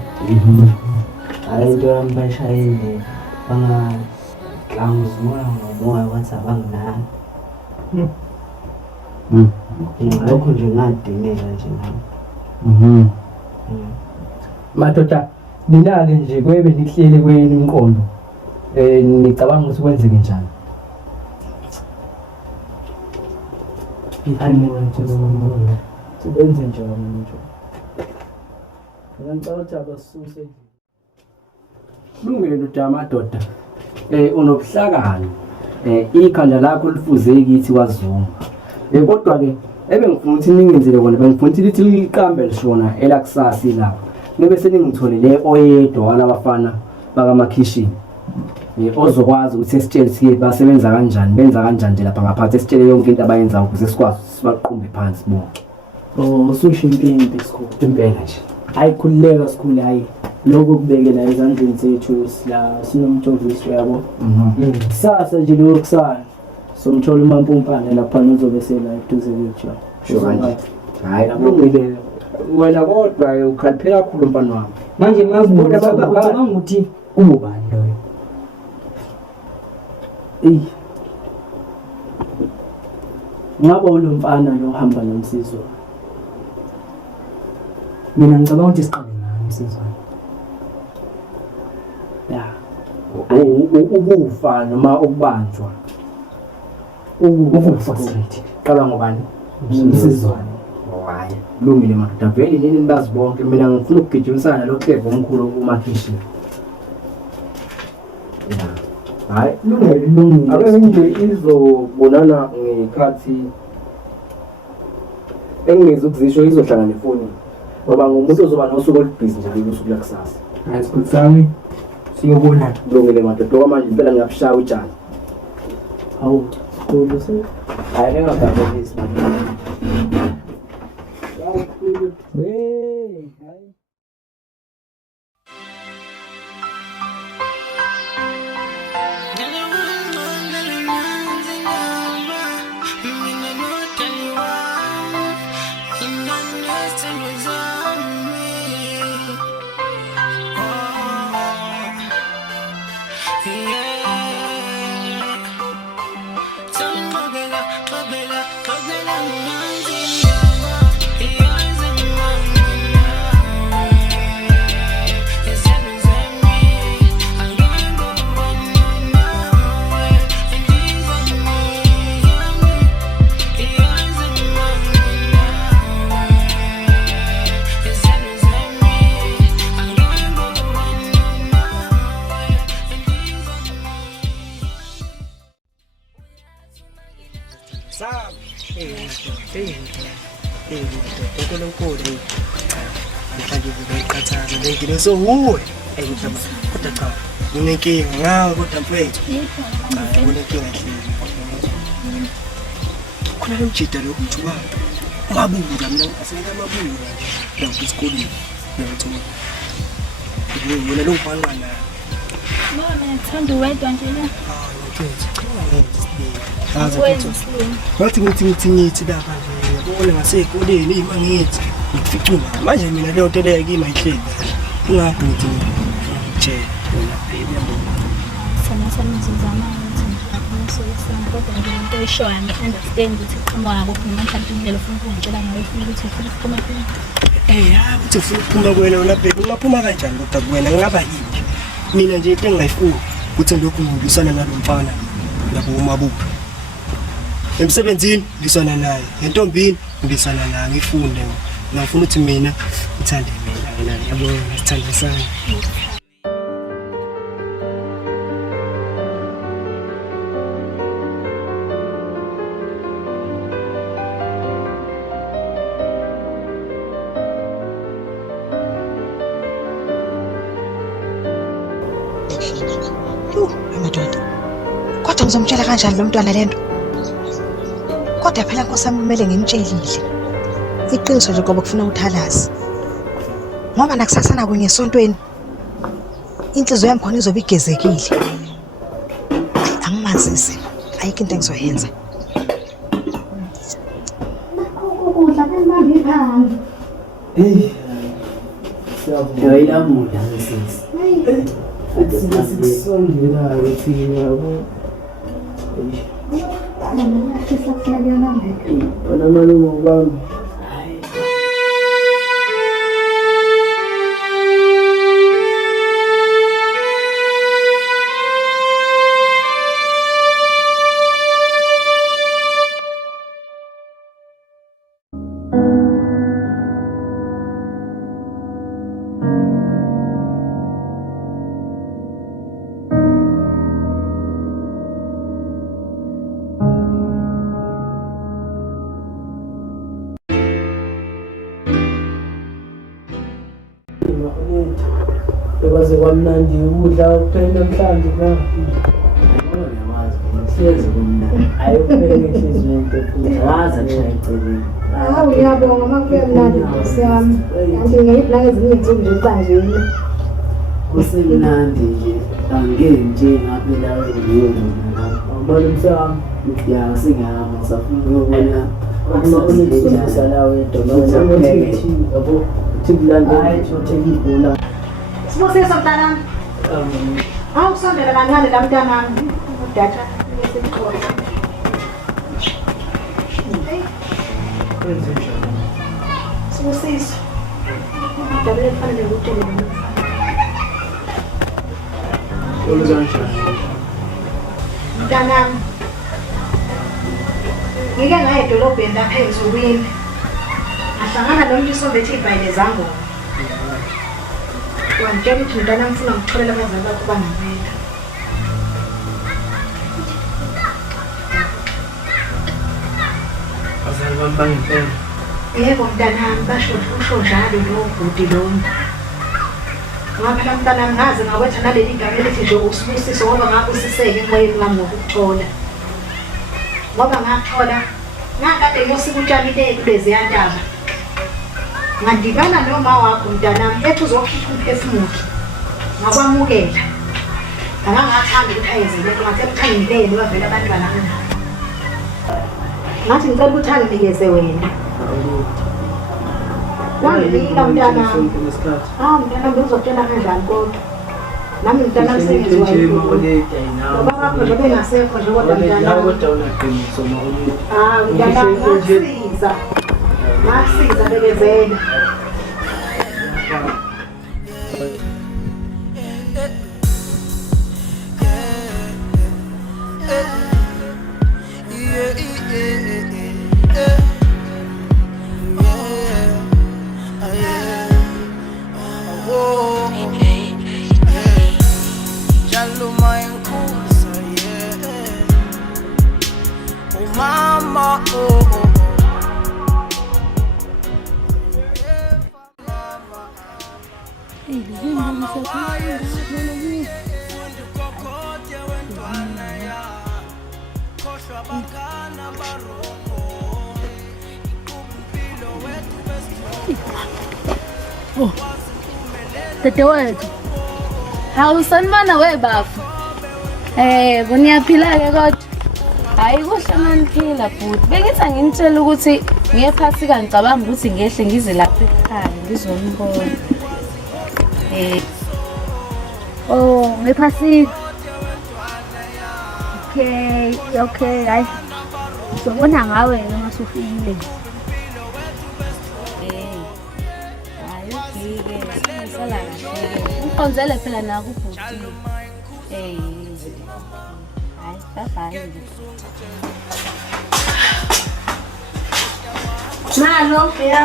hayi into yami bashayile bangahlanguzimoya ngomoya wathi abanginani Lokho nje ngadinela nje nami. Madoda, ninake nje kwebe nihlele kweni imqondo. Nicabanga ukuthi kwenzeke njani? Sibenze njani nje? Ngicela ukuthi abasuse. Lungile ndoda madoda. Unobuhlakani. Ikhanda lakho lifuze kithi kwazunga. Kodwa ke ebengifuna ukuthi ningenzele kona bengifuna ukuthi lithi liqambe lishona elakusasa ilapha. Ngibe seningitholele oyedwa walabafana bakamakhishini. Ozokwazi ukuthi esitshele siye basebenza kanjani, benza kanjani nje lapha ngaphansi esitshele yonke into abayenzayo ukuze sikwazi sibaqhumbe phansi bonke. Ususho impimpi sikhulu. Impela nje. Ayikhululeka sikhulu hayi. Lokho kubekela ezandleni zethu la sinomthoviso yabo. Kusasa nje lo kusasa. Somthola uMampumpane lapha nizobe sela eduze kwethu. Sure. Hayi akulungile. Wena kodwa ukhaliphela kakhulu mfana wami. Manje ngazibona baba ukuthi ubani loyo? Ngaba ulomfana lo hamba nomsizwa. Mina ngicabanga ukuthi siqale naye umsizwa. Ya. Ukufa noma ukubanjwa. Ukufa straight. Qala ngobani? Umsizwa. Hayi, lungile madoda vele nini nibazi bonke mina ngifuna ukugijimisana lo Cleve omkhulu uMakhishi. Hayi, lungile. Ake nje izobonana ngekhathi engizwe ukuzisho izohlala nefoni. Ngoba ngumuntu ozoba nosuku olubhizi njalo usuku lakusasa. Hayi sikuthami siyobona. Lungile madoda kwamanje impela ngiyabishaya utshani. Hawu, kulo se. Hayi ngingababelisi madoda. So huwe kodwa cha nginenkinga ngawe kodwa mfethu nginenkinga hle khona lo mjida lo kuthiwa mabunga mina asenza mabunga la esikoleni yathola ngiyona lo mfana la mama ngithanda wedwa nje la Wathi ngithi lapha nje yabona ngasekoleni imangithi ngificuma manje mina leyo nto leyo kimi ayihleli ungaphi ngithi nje wena baby yabona sana ngizama ukuthi ngiyisona kodwa nje into eshoya ngi-understand ukuthi iqhamuka ngakho mina mhlawumbe indlela ufuna ukungitshela ngayo ufuna ukuthi ufuna ukuphuma kuwena uthi ufuna ukuphuma kuwena wena baby ungaphuma kanjani kodwa kuwena ngingaba yini mina nje into engingayifuni ukuthi lokhu ngibusana nalo mfana labo uMabuka emsebenzini ngisana naye entombini ngisana naye ngifunde ngifuna ukuthi mina ngithande mina yabona sithandisana madoda kodwa ngizomtshela kanjani lo mntwana lento kodwa phela Nkosi yami kumele ngimtshelile iqiniso nje ngoba kufuna uthalazi ngoba nakusasana kwenye esontweni inhliziyo yami khona izobe igezekile angimazise ayikho into engizoyenza ukudla kwemali phansi Yayilamuda sisi. Athi sikusondela ukuthi yabo. Wala malume ubaba. Bekwaze kwamnandi ukudla kuphela namhlanje na. Siyazi kumnandi. Ayikuphele inhliziyo into futhi. Waza nje eceleni. Hawu ngiyabonga makubuya mnandi Nkosi yami. Kanti ngeyiphi ezinye izinsuku nje kukanjeni. Kusemnandi nje. Angeke nje ngaphela uyona. Awubona msamo. Ya singama safuna ukubona. Ukusebenzisa lawe edolobha ukuthi yabo thikulanda uthekibula. Sibusiso mntanami. Hawu kusondela kancane la mntanami. Udata ngesikole. Sibusiso. Dabule kufanele ukutshele mina. Mntanami. Ngike ngaya edolobheni lapha eZulwini. Ahlangana nomuntu usombethe ibhayile zangoma. Wangitshela ukuthi mntana ngifuna ngitholela abazali bakho bangempela. Abazali bami bangempela. Yebo mntanami basho njalo lowo bhuti lowo. Ngaphela mntanami ngaze ngakwetha naleli gama elithi nje usibusiso ngoba ngakwisiseke emoyeni wami ngokuthola. Ngoba ngathola ngakade ngosika utshalile kulezi yantaba. Ngandibana noma wakho mntanami ethi uzokhipha umphefumulo. Ngakwamukela. Angangathanda ukuthi ayenzele lokho ngathi uthangibele wavela abantwana ngana. Ngathi ngicela ukuthi anginikeze wena. Wanginika mntanami. Mntanami uzotshela kanjani kodwa. Nami mntanami sengizwa ngoba bakho nje bengasekho nje kodwa mntanami. Mntanami ngasiza. Ngasiza bekezela. Mama, Dadewethu, hawusanibona webafu. Boniyaphila-ke kodwa. Hayi kuhle maniphila futhi. Bengithi anginitshela ukuthi ngiye phasika ngicabanga ukuthi ngehle ngize lapha ekhaya ngizombona. Ngephasika. Okay, hayi. Uzobona ngawe noma usufikile. Uqonzele phela nako ubhuti. Hayi, bye. Malo, ya.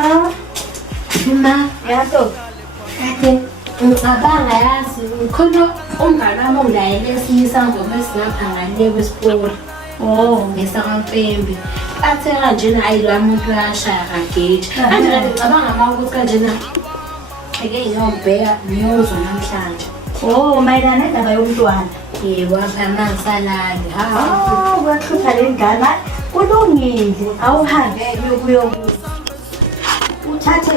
Ma, yato. Ngicabanga yazi khona umngane wami ulayele esinye isangoma esingaphangane kwesikole. NgesakaMpembe. Athe kanjena hayi lo muntu uyashaya kagate. Manje kade ngicabanga uma ukuthi kanjena ake ngiyobheka ngiyozwa namhlanje. Mayelana nendaba yomntwana. Yebo, apha salale. Uyahlupha le ngane. Kulungile, awuhambe uyokuyobuza. Uthatha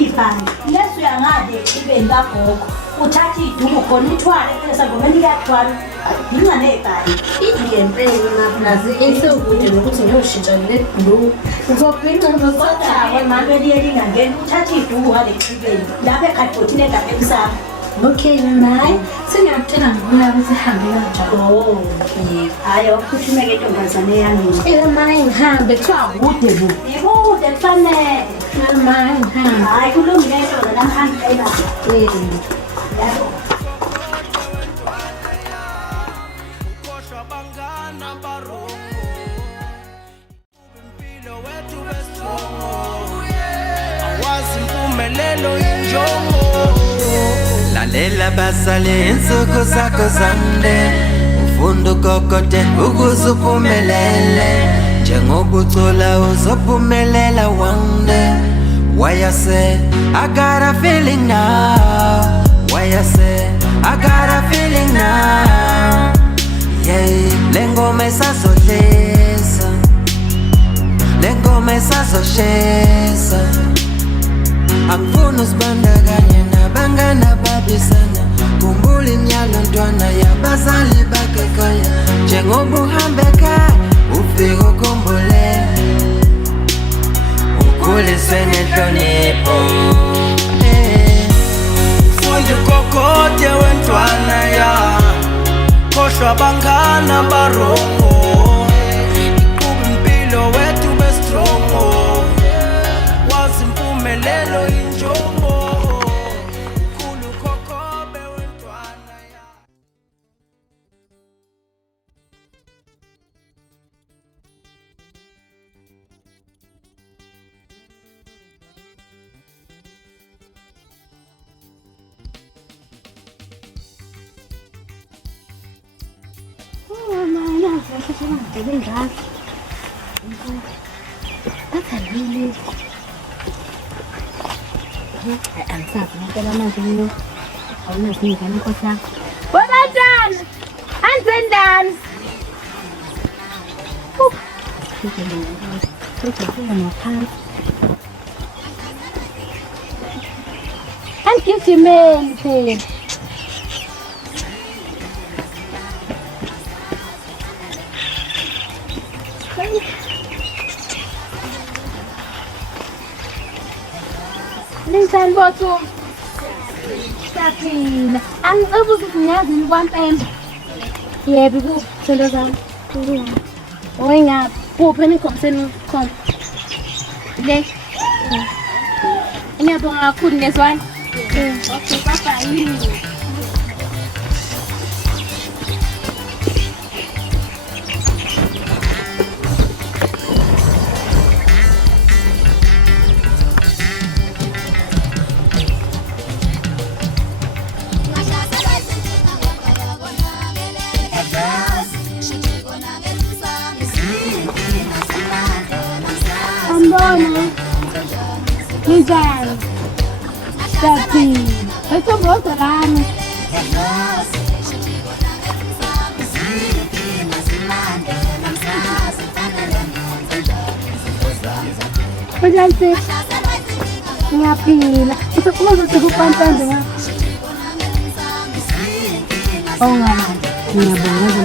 ibhande. Leso uyangade ibeni kagogo. Uthatha idumo khona uthwale esangomeni liyathwala. Adinga nebhande. Ingempela naplazi esekude nokuthi ngiyoshintsha le blue. Uzophinda ngizodwa manje liye lingangeni. Uthatha idumo ngale xibeni. Lapha ekhadibhothini egabeni sami. Okay mama sengiyakuthenga ngibona ukuthi hambe kanjani hayi awuphuthume-ke ntombazane yami mama ngihambe kuthiwa kude bu ikude kufanele mama ngihambe hayi kulungile ntombazane amhambe kayibaba yabo Impumelelo injongo lalela basale insuku zakho zande ufunda ugogote ukuze uphumelele njengoba ucula uzophumelela one day. Why I say I got a feeling now, why I say I got a feeling now, yeah. Lengoma isazohlisa, lengoma isazoshesa. Angifuna usibandakanye nabangana babisana khumbula imiyalo ntwana yabazali bakekhaya njengoba uhambe ekhaya ufike ukhumbule ukhuliswe nenhlonipho funda ugogote wentwana ya khohlwa abangana barongo iqhuba impilo wethu bestrongo wazi impumelelo injongo khulu kokobe wentwana ya Babantwana, anzendani? Angigijimeni phela. Linjani bothu? Siyaphila. Angiceba ukuthi ngiyazini kwampembe. Yebo kuphi zami? Oyingaphi? Kuphi enikhombiseni khona? Le. Ngiyabonga kakhulu ngezwani. Okay, bye-bye. Ambona. Linjani? Siyaphila. Esomboza lami. Kunjani sis? Ngiyaphila. Uzothi kupantsande ngapha. Oh ngani? Ngiyabonga.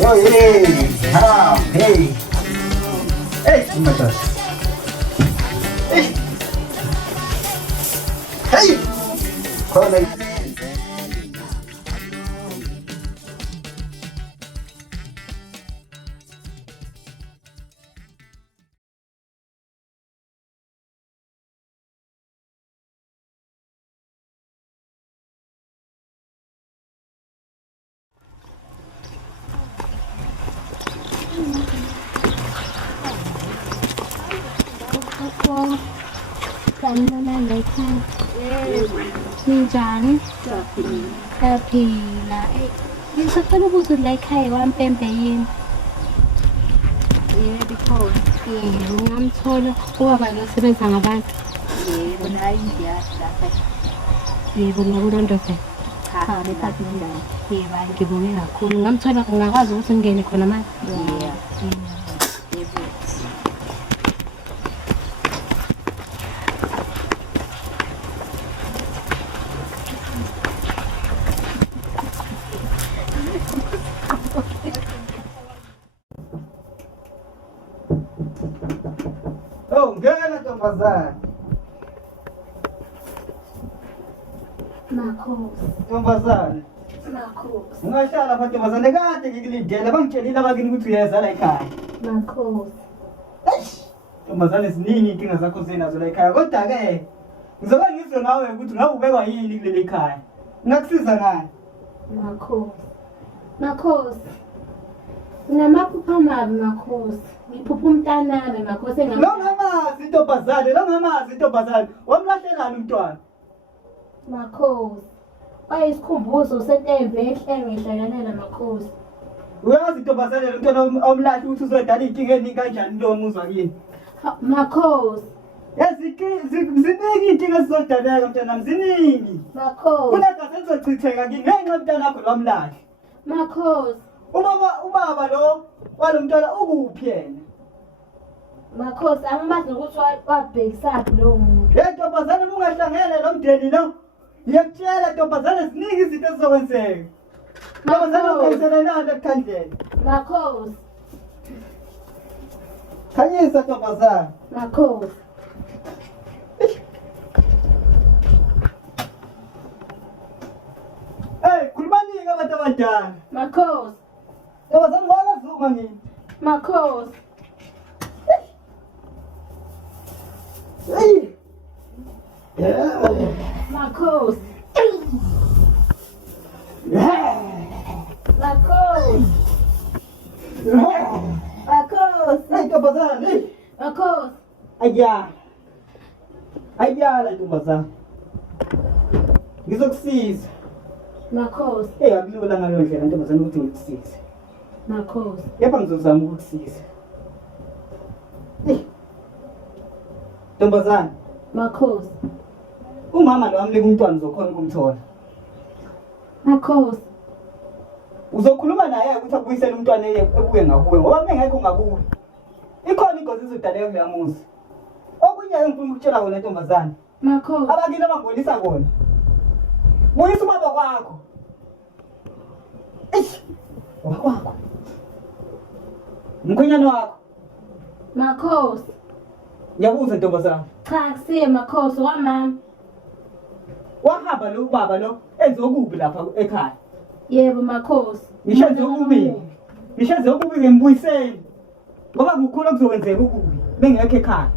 Oh, hey, hey. Hey, oh my gosh. Hey. Hey. Call me. Ninjani? Siyaphila. Ngisafuna ukuze la ekhaya kwampembe yini. Yebo ikhona. Ngingamthola ubaba lo sebenza ngabantu. Yebo nayi ngiyadlapha. Yebo ngakulondose. Cha, lethatha indawo. Yebo ngibonge kakhulu. Ngamthola ngakwazi ukuthi ngene khona manje. Yebo. Oh, ngena ntombazane. Makhosi. Ntombazane. Makhosi. Ungahlala pha ntombazane kade ngikulindele bangitshelile abakini ukuthi uyeza la ekhaya. Makhosi. Ntombazane ziningi inkinga zakho zenazo la ekhaya kodwa ke ngizoba ngizwe ngawe ukuthi ngabe ubekwa yini kuleli ekhaya. Ngakusiza ngani? Makhosi. Makhosi. Namaphupha amabi makhosi. Ngiphupha umntanami makhosi Longamazi intombazane. Wamlahlela umntwana. Makhosi. Wayisikhumbuzo sentembe ehle ngihlakanela makhosi. Uyazi intombazane lo mntwana omlahli ukuthi uzodala inkinga eningi kanjani lo muzwa kini. Makhosi. Ziningi inkinga ezizodaleka mntanami ziningi. Makhosi. Kunegasi elizochitheka kini ngenxa yomntwana wakho lomlahli. Makhosi. Ubaba lo walo mntwana ukuphi yena? Makhosi angimazi ukuthi wabhekisaphi lo muntu. Ntombazane ungahlangene lo mndeni lo. Ngiyakutshela ntombazane ziningi izinto ezizokwenzeka. Ntombazane ungayiselelanani ekhandleni. Makhosi. Khanyisa ntombazane. Makhosi. Khulumanike abantu abadala. Makhosi. Ntombazane ngwakazuma mina. Makhosi. Makhosi. Makhosi. Makhosi. Ntombazane. Makhosi. Ayala ntombazane. Ngizokusiza. Makhosi. Akulula ngaleyo ndlela ntombazane ukuthi ngikusize. Makhosi. Yepha ngizozama ukukusiza. Ntombazane. Makhosi. Umama lo amleka umntwana uzokhona ukumthola. Makhosi. Uzokhuluma naye ukuthi akubuyisele umntwana ebuke ngakuwe ngoba mengekho ngakuwe. Ikhona ingozi izodaleka kuleya muzi. Okunye engifuna ukutshela wona ntombazane. Makhosi. Abakini abangolisa kona. Buyisa ubaba kwakho. Wakwakho. Mkhwenyana wakho. Makhosi. Ngiyabuza ntombazane. Cha kusiye makhosi wamama. Wahamba lo baba lo enze okubi lapha ekhaya. Yebo makhosi. Ngishenze okubi. Ngishenze okubi ngembuyiseni. Ngoba kukhona kuzokwenzeka okubi bengekho ekhaya.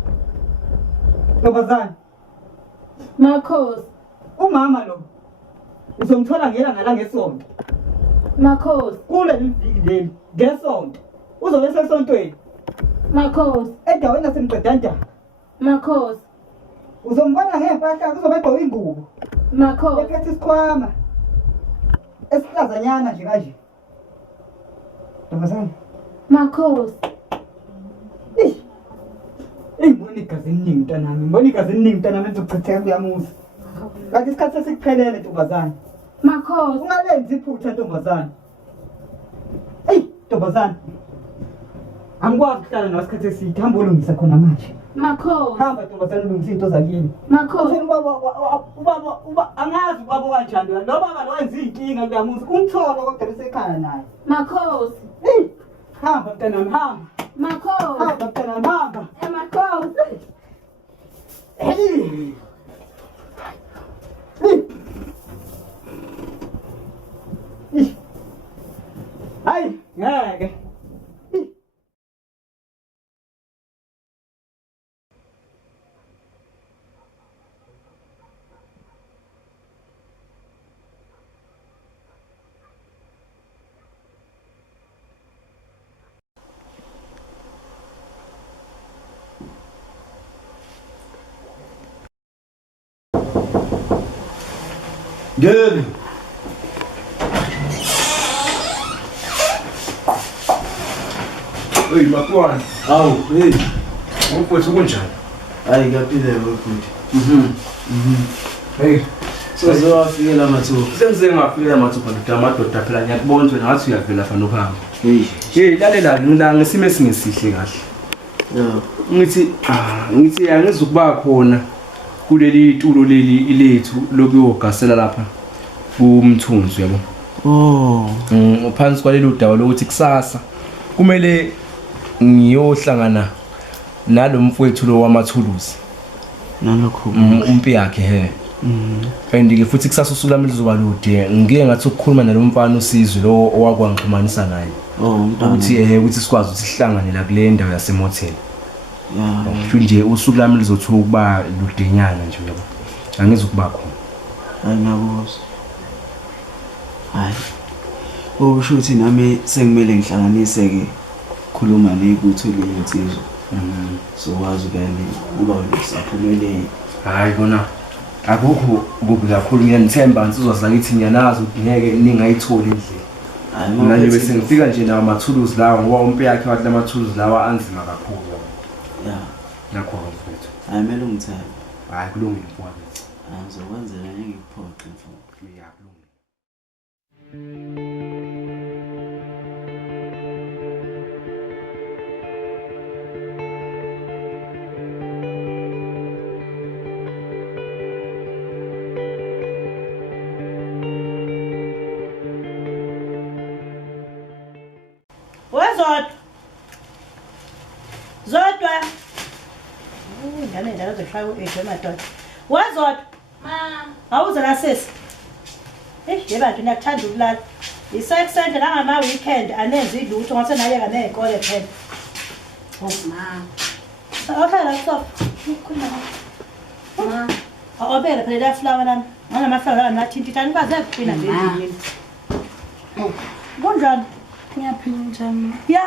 Ntombazane. Makhosi. Umama lo uzomthola ngelanga la ngesonto. Makhosi. Kuleli viki leli ngesonto. Uzobe sesontweni. Makhosi. Endaweni yasemqedanda. Makhosi. Uzombona ngempahla kuzobe egqoka ingubo. Makhosi. Ephethe isikhwama. Esihlazanyana nje kanje. Ntombazane. Makhosi. Ngibona igazi eliningi mntanami. Ngibona igazi eliningi mntanami ezokuchitheka kuyamuzi. Kanti isikhathi sesikuphelele ntombazane. Makhosi. Ungalenzi iphutha ntombazane. Ntombazane. Angikwazi ukuhlala nawesikhathi eside. Hamba ulungisa khona manje. Makhosi. Hamba ntombazane ulungisa into zakini. Makhosi. Ubaba angazi ubaba kanjani. Lo baba lo wenza inkinga kuyamuzi. Umtholo kodwa besekhaya naye. Makhosi. Hamba mntanami hamba. Makhosi. Hamba mntanami hamba. Makhosi. Hayi, ngeke. Good. Hey makwana. Hawu, hey. Mfowethu kunjani? Hayi ngiyaphila bafowethu. Hey. Sozowafikela mathupha. Sengize ngafikela mathupha ngidamadoda phela ngiyakubona wena ngathi uyavela fana ukuhamba. Hey, lalela ngila ngesimo esingesihle kahle. Ngithi angizukuba khona kuleli tulo leli lethu lokuyogasela lapha kumthunzi yabo. Uphansi kwalelo dawa lokuthi kusasa kumele ngiyohlangana nalomfowethu lo wamathuluzi. Nalokho Umpi yakhe he. And futhi kusasa usuku lami lizoba lude ngike ngathi ukukhuluma nalomfana uSizwe lo owakwangixhumanisa naye. Ukuthi sikwazi ukuthi sihlangane la kule ndawo yasemotel. Nje usuku lami lizothuka ukuba ludenyana nje yabo. Angizukuba khona. Hayi ngiyabuzwa. Hayi. Usho ukuthi nami sengimele ngihlanganise ke khuluma nebutho lensizwa. Sokwazi kani uba usaphumelele. Hayi bona akukho kubi kakhulu ngiyanithemba insizwa zangithi ngiyanazi ngeke ningayitholi endlela. Manje bese ngifika nje nawo amathuluzi lawa ngoba umpe yakhe wathi lamathuluzi lawa anzima kakhulu. Nakho mfowethu. Hayi mele ungithembe. Hayi kulungile mfowethu. Ngizokwenzela ngikuphoqe mfowethu. Kulungile. Zodwa. Ngane njalo zoshaya emadoda. Wazodwa. Awuze la sisi. Yebantu niyakuthanda ukulala. Isekusende nangama weekend anenza ilutho ngase nayeka nezikole phela. Okay la stop. Awubele phela la flower nami. Ngama flower la nathinta thani kaze kuphina nje endlini. Kunjani? Ngiyaphila njani? Ya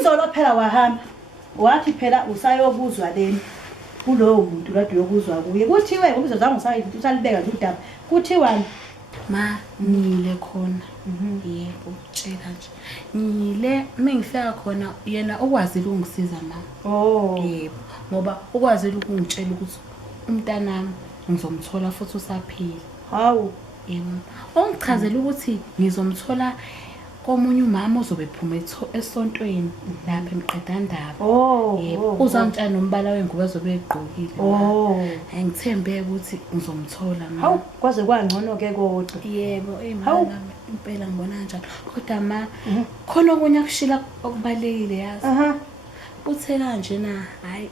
izolo phela wahamba. Wathi phela usayobuzwa leni. Kulowo muntu kade yokuzwa kuye. Kuthiwe ubuzozange usayinto usalibeka nje udaba. Kuthiwani? Ma ngile khona. Yebo, tshela nje. Ngile mengifika khona yena okwazile ukungisiza ma. Yebo, ngoba okwazile ukungitshela ukuthi umntanami ngizomthola futhi usaphila. Hawu. Yebo. Ongichazela ukuthi ngizomthola komunye umama ozobe ephuma esontweni lapha emqedandaba. Yebo, uzamtshana nombala wengubo azobe egqokile. Ngithembe ukuthi ngizomthola ma. Hawu, kwaze kwangcono ke kodwa. Yebo, mama impela ngibona kanjalo. Kodwa ma khona okunye akushila okubalekile yazi. Uthe kanje na, hayi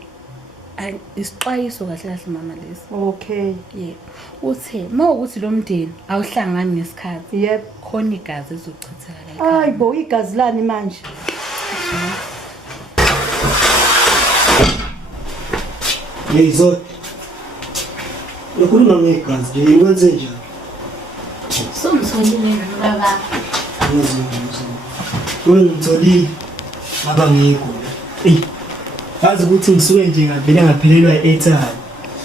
isixwayiso kahle kahle mama lesi. Okay. Yebo. Uthe mawukuthi lo mndeni awuhlangani ngesikhathi. Yebo. Khona igazi ezochitheka la. Hayi bo, igazi lani manje? Hey Zod. Ukhuluma ngegazi nje ikwenze njani? Somtholile baba. Ngitholile aba ngikho. Yazi ukuthi ngisuke nje ngavele ngaphelelwa i-airtime.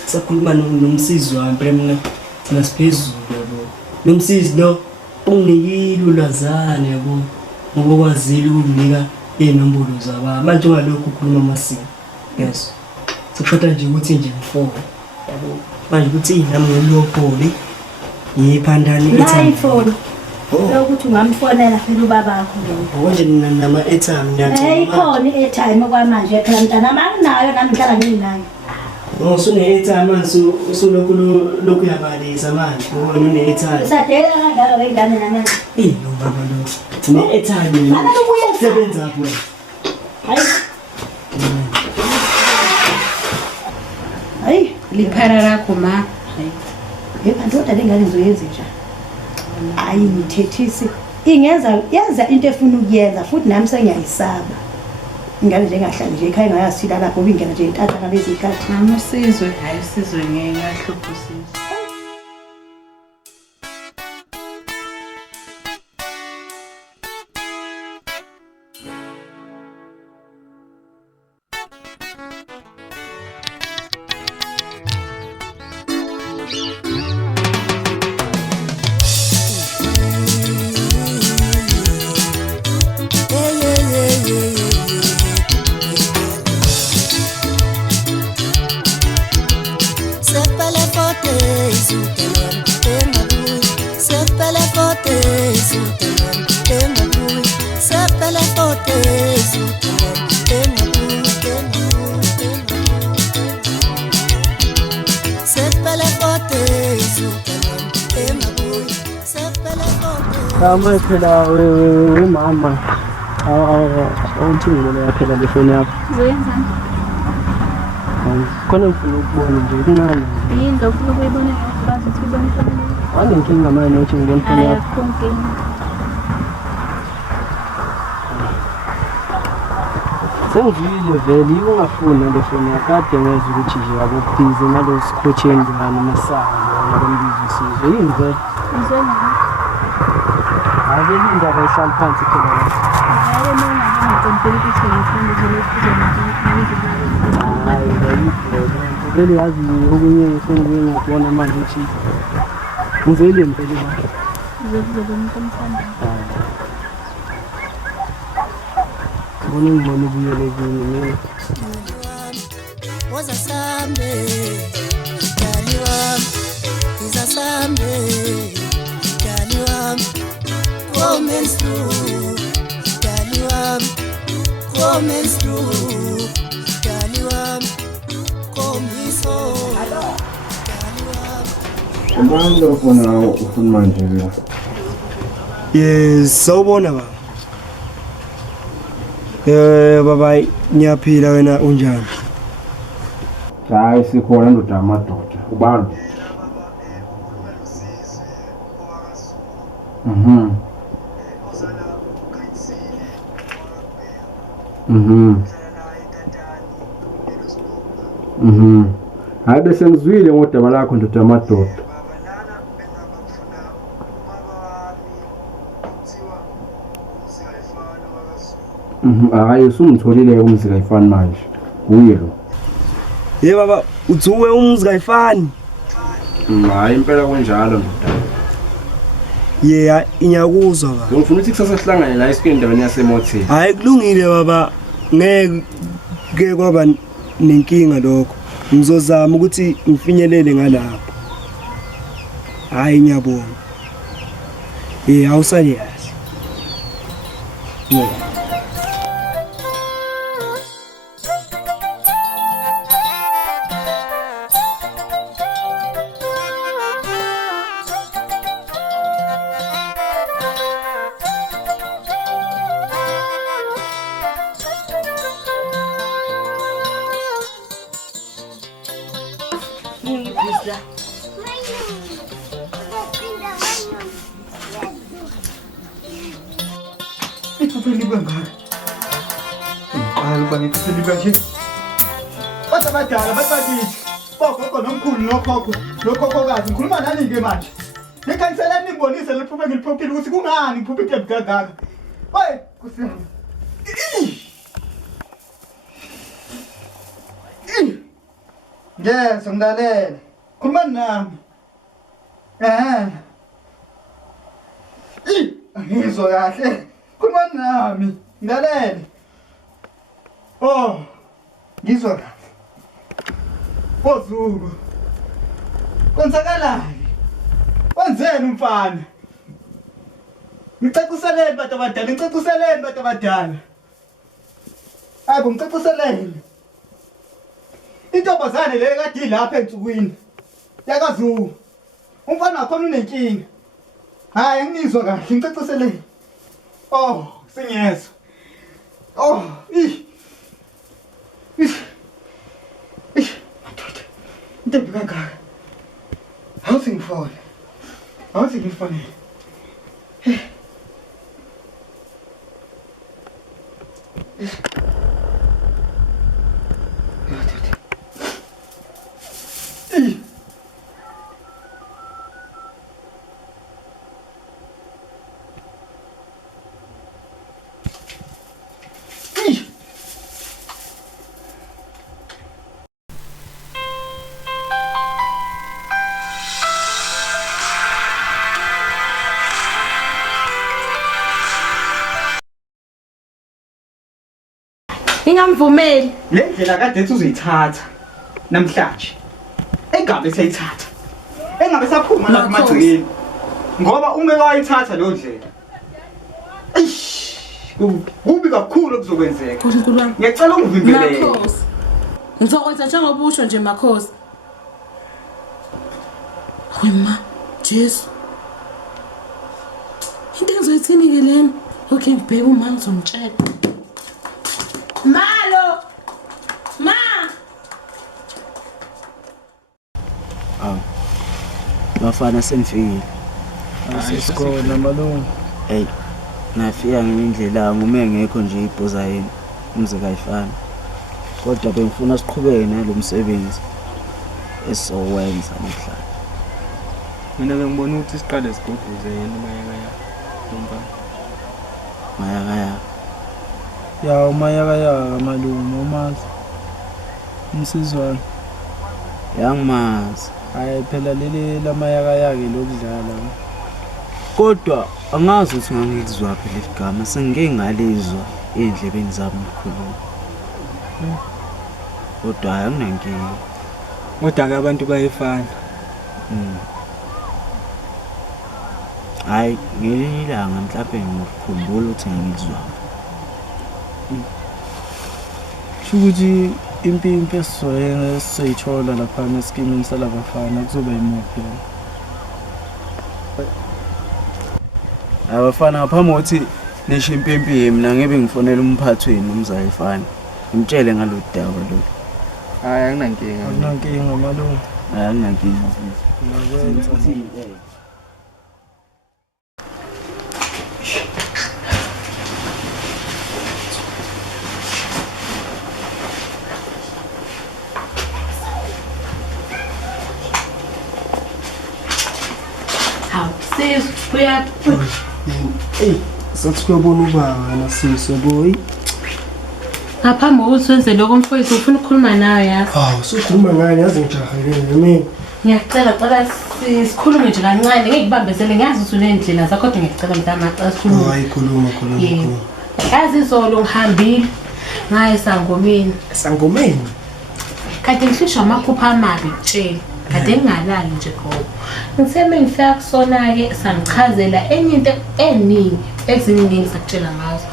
Sakhuluma nomsizi wami phela thina siphezulu yabo. Nomsizi lo unginikile ulwazana yabo. Ngoba kwazile ukunika inombolo zaba. Manje ngalokho ukhuluma amasiko. Yes. Sokushota nje ukuthi nje ngifone. Yabo. Manje ukuthi nami ngilopoli. Ngiphandani i-airtime. iPhone. Ukuthi ungamfonela phela ubaba wakho lo. Konje nama airtime ngiyathi. Ikhona i-airtime kwamanje phela mntana manginayo nami ngihlala nginayo. Usune airtime manje usulokhu yabalisa manje. Ngoba une airtime. Usadela kanjalo ngengane namanje. Lo baba lo. Une airtime. Sebenza pho. Hayi, liphara lakho ma. Hayi. Yebo ndoda lengane ngizoyenza njani? Hayi ngithethisi. Yenza into efuna ukuyenza futhi nami sengiyayisaba. Ingane nje ngahlala nje ekhaya ngayasila lapho ubingena nje intatha ngalezi ikhathi. Nami usizwe, hayi usizwe ngeke ahluphe usizwe. Kama phela wewe mama awuthini le phela le phone yakho Zoyenzani? khona ngifuna ukubona nje kunani Yini lo ufuna ukuyibona bazi ukuthi ibona phone yakho? wanenkinga manje uthi ngibona phone yakho Ayikho inkinga. sengivile vele yiko ungafuni le phone yakho kade ngeza ukuthi nje abubhizi nalo sikhotheni ngani masango ngokombizo sizwe yini vele Uzwelani? ave indaba ihlala phansi phela Hayi mina ngingaqontile ukuthi ngifuna ukuzona vele yazi okunye ngifuna ukubona manje ukuthi ngivele mpela manje uzobona umuntu omthandayo. ngibona ngibona ubuyele kuni mina Was a Sunday, Daliwam, is a Sunday, Daliwam, comments through, Daliwam, comments through, Daliwam, comments home, Umanda ufuna manje la. Yes, sawubona baba. Baba ngiyaphila wena unjani? Hayi sikhona ndoda amadoda. Ubani? Hayi bese ngizwile ngodaba lakho ndoda amadoda. Hayi usungitholile umzi kayifani manje. Kuye lo. Baba uthuwe umzi kayifani. Hayi impela kunjalo ndoda. Yeah, inyakuzwa baba. Ngifuna ukuthi kusasa sihlangane la esikweni endaweni yasemotheli. Hayi kulungile baba, ngeke kwaba nenkinga lokho. Ngizozama ukuthi ngifinyelele ngalapho. Hayi ngiyabonga. Awusale kahle. Yeah. Liba ngaka. Ngiqala uba ngithi liba nje. Bathi abadala bathi bogogo nomkhulu nokhokhokazi ngikhuluma nani ke manje? Ngikhansela ningibonise liphuphe ngiliphuphile ukuthi kungani ngiphuphe itembu kangaka. Hey, kusiyami. Ngezwe ngilalela. Khuluma nami. Ngizwa kahle. Khuluma nami. Ngilalele. Oh. Ngizwa kahle. Zulu. Kwenzakalani? Wenzeni umfana? Ngicaciseleni bantu abadala, ngicaciseleni bantu abadala. Hayi ngicaciseleni. Intombazane le kade ilapha ensukwini. YakaZulu. Umfana wakho unenkinga. Hayi ngizwa kahle, ngicaciseleni. Oh, singezwa. Oh, Ntembi kangaka. Awusingifone. Awusingifone. Ngingamvumeli. Le ndlela kade ethi uzoyithatha namhlanje. Engabe seyithatha. engabe saphuma la kumagcikeni. Ngoba uma wayithatha lo ndlela. Eish. Kubi kakhulu okuzokwenzeka. Ngiyacela ungivimbelele. Makhosi. Ngizokwenza njengoba usho nje Makhosi. Wema, Jesu. Into engizoyithini ke lena? Okay, ngibheke uma ngizomtshela. Malo! Ma! Bafana sengifikile. Asisikona malungu. Hey, nafika ngendlela ngume ngekho nje ibhoza yini. Umze kayifana. Kodwa bengifuna siqhubeke nalomsebenzi esizowenza namhlanje. Mina ngibona ukuthi siqale sigoduze yena mayakaya. Mayakaya. Ya umayakaya malungu umazi. Umsizwana. Yangimazi. Hayi phela leli lamayakaya ke lokudlala. Kodwa angazi ukuthi ngangikuzwa phela igama sengike ngalizwa endlebeni zami ukukhuluma. Kodwa akunankinga. Kodwa ke abantu bayefana. Hayi ngelinye ilanga mhlawumbe ngikukhumbula ukuthi ngizwa. Shukuthi impimpi esizoyenza seyithola lapha nesikimini salabafana kuzoba imuphi yena. Abafana ngaphambi kokuthi nisho impimpi mina ngebe ngifonela umphathi wenu umzayifana. Ngimtshele ngalodaba lo. Hayi akunankinga. Akunankinga malungu. Hayi akunankinga. Sis, kuya. Hey, sathi kuyobona ubaba nasise boy. Ngaphambi kokuthi wenze lokho mfowethu ufuna ukukhuluma nawe yazi. Hawu, sukhuluma ngani yazi ngijahile mina. Ngiyacela sikhulume nje kancane ngikubambezele ngiyazi ukuthi unendlela zakho kodwa ngiyacela mntana xa sikhuluma. Hayi khuluma. Yazi izolo ngihambile ngaye sangomeni. Sangomeni? Kade ngihlisha amaphupho amabi kutshela. Kade ngingalali nje gogo. Ngitheme ngifika kusona ke sangichazela enye into eningi eziningi ngisakutshela ngazo.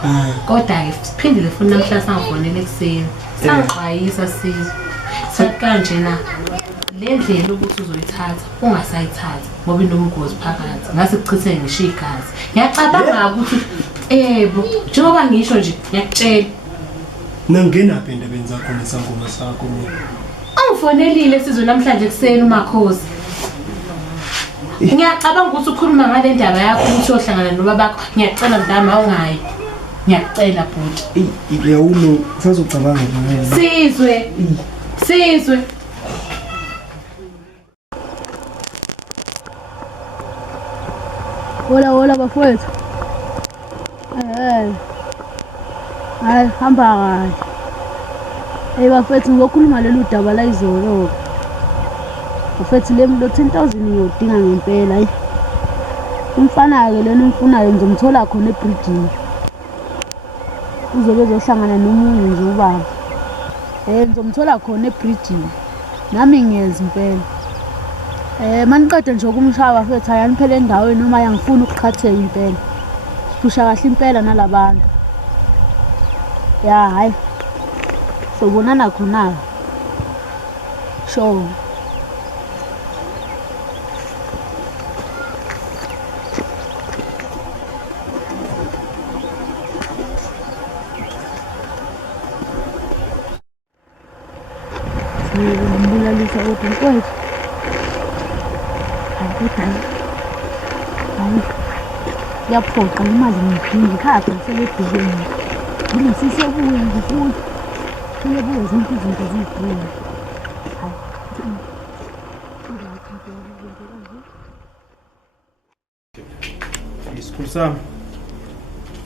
Kodwa ke siphindile futhi namhlanje sangifonela ekseni. Sangixwayisa sizwe. Sathi kanje na le ndlela ukuthi uzoyithatha ungasayithatha ngoba inomgozi phakathi. Ngase kuchithe ngisho igazi. Ngiyacabanga ukuthi yebo njengoba ngisho nje ngiyakutshela. Nangena phinde benza khona isangoma sakho mina. Angifonelile sizwe namhlanje ekseni uMakhosi. Ngiyacabanga ukuthi ukhuluma ngale ndaba yakho ukuthi uyohlangana nobabakho. Ngiyacela mntama awungayi. Ngiyacela bhuti. Ngiyawulo usazocabanga ngani? Sizwe. Hola bafowethu. Hayi hamba kahle. Hey bafowethu ngizokhuluma lelo daba la izolo. Bafowethu le 10,000 ngiyodinga ngempela hayi. Umfana ke lena umfunayo ngizomthola khona ebridging. Uzobe ezohlangana nomunye nje ubaba. Ngizomthola khona ebridging. Nami ngiyeza impela. Maniqede nje ukumshaya bafowethu ayaniphele endaweni noma yangifuna ukuqhatheka impela. Siphusha kahle impela nalabantu. Ya hayi. Sobonana khona. Sure. Ngibulalisa ukuthi hayi yaphoqa imali ngiphinda khapha selebhekeni ngilesise kuye ngifuna kuyebuye zonke izinto zidlule Isikhulu sami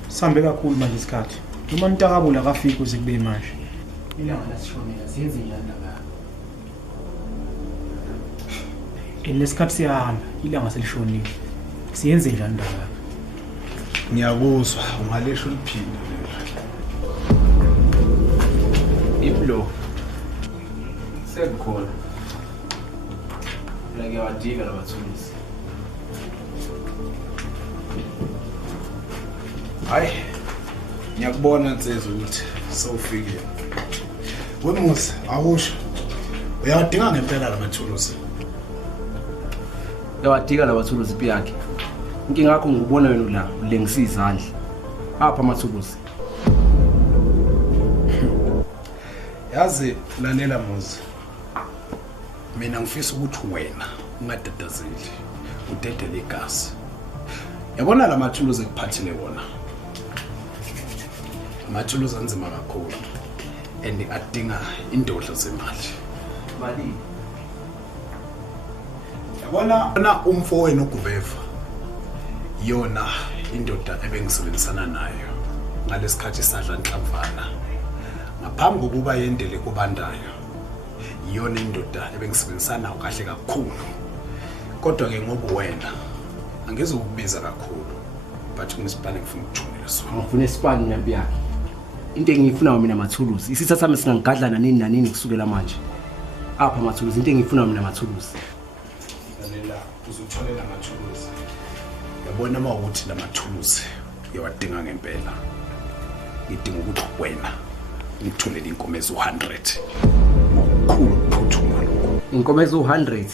sihambe kakhulu manje isikhathi noma nitakabula akafiki uze kube manje ilanga lasishonela siyenze njani la lesikhathi siyahamba ilanga selishonile siyenze njani ndaba ngiyakuzwa ungalesho liphinde iblo sekukhona Mina ngiyawadinga lamathuluzi. Hayi. Ngiyakubona nsizwa ukuthi sewufikile. Wemuzi, awusho. Uyawadinga ngempela lamathuluzi. Ngiyawadinga lamathuluzi ipi yakhe. Inkinga yakho ngikubona wena la ulengisa izandla. Apha amathuluzi. Yazi lalela muzi. Mina ngifisa ukuthi wena ungadadazeli. Udedele igazi. Yabona lamathuluzi ekuphathile wona. Amathuluzi anzima kakhulu. And adinga indodlo zemali. Mali. Yabona umfowenu uGubeva. Yona indoda ebengisebenzisana nayo ngalesikhathi sadla nhlamvana. Ngaphambi kokuba yendele kubandayo. Yona indoda ebengisebenzisana kahle kakhulu. Kodwa ke ngoba wena angizokubiza kakhulu. But kunesipani ngifuna ukuthunela sona. Ngifuna isipani nyambi yakhe. Into engiyifuna mina amathuluzi. Isitha sami singangadlana nini nanini kusukela manje. Apha amathuluzi into engiyifuna mina amathuluzi. Lalela uzotholela amathuluzi. Yabona mawukuthi lamathuluzi uyawadinga ngempela. Ngidinga ukuthi wena ngitholele inkomo ezu100. Ngokukhulu ukuphuthuma lokho. Inkomo ezu100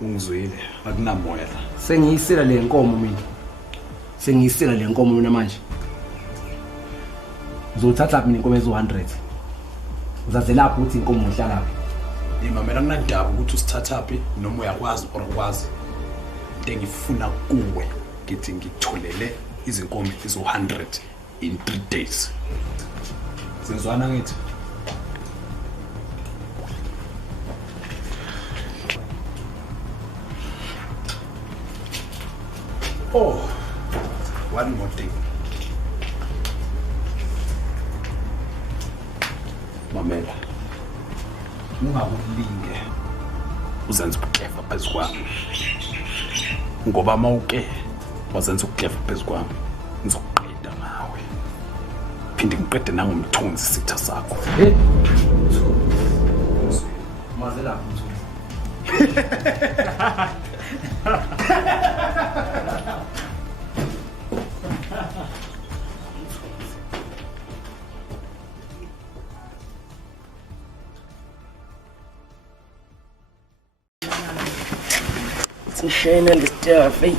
ungizwile akunamoya. Sengiyisela le nkomo mina. Sengiyisela le nkomo mina manje. Uzothatha mina inkomo ezu100. Uzaze lapho uthi inkomo uhlala lapho. Imamela kunandaba ukuthi usithathaphi noma uyakwazi or ukwazi. Into engifuna kuwe ngithi ngitholele izinkomo ezu100 in 3 days. Sizwana ngithi. Oh, one more thing. Mamela. Ungakulinge. Uzenza ukuklefa phezu kwami. Ngoba mawuke wazenza ukuklefa phezu kwami. Ngizokuqeda ngawe. Phinde ngiqede nangomthunzi isitha sakho. Mazela. It's a shame and it's dirty.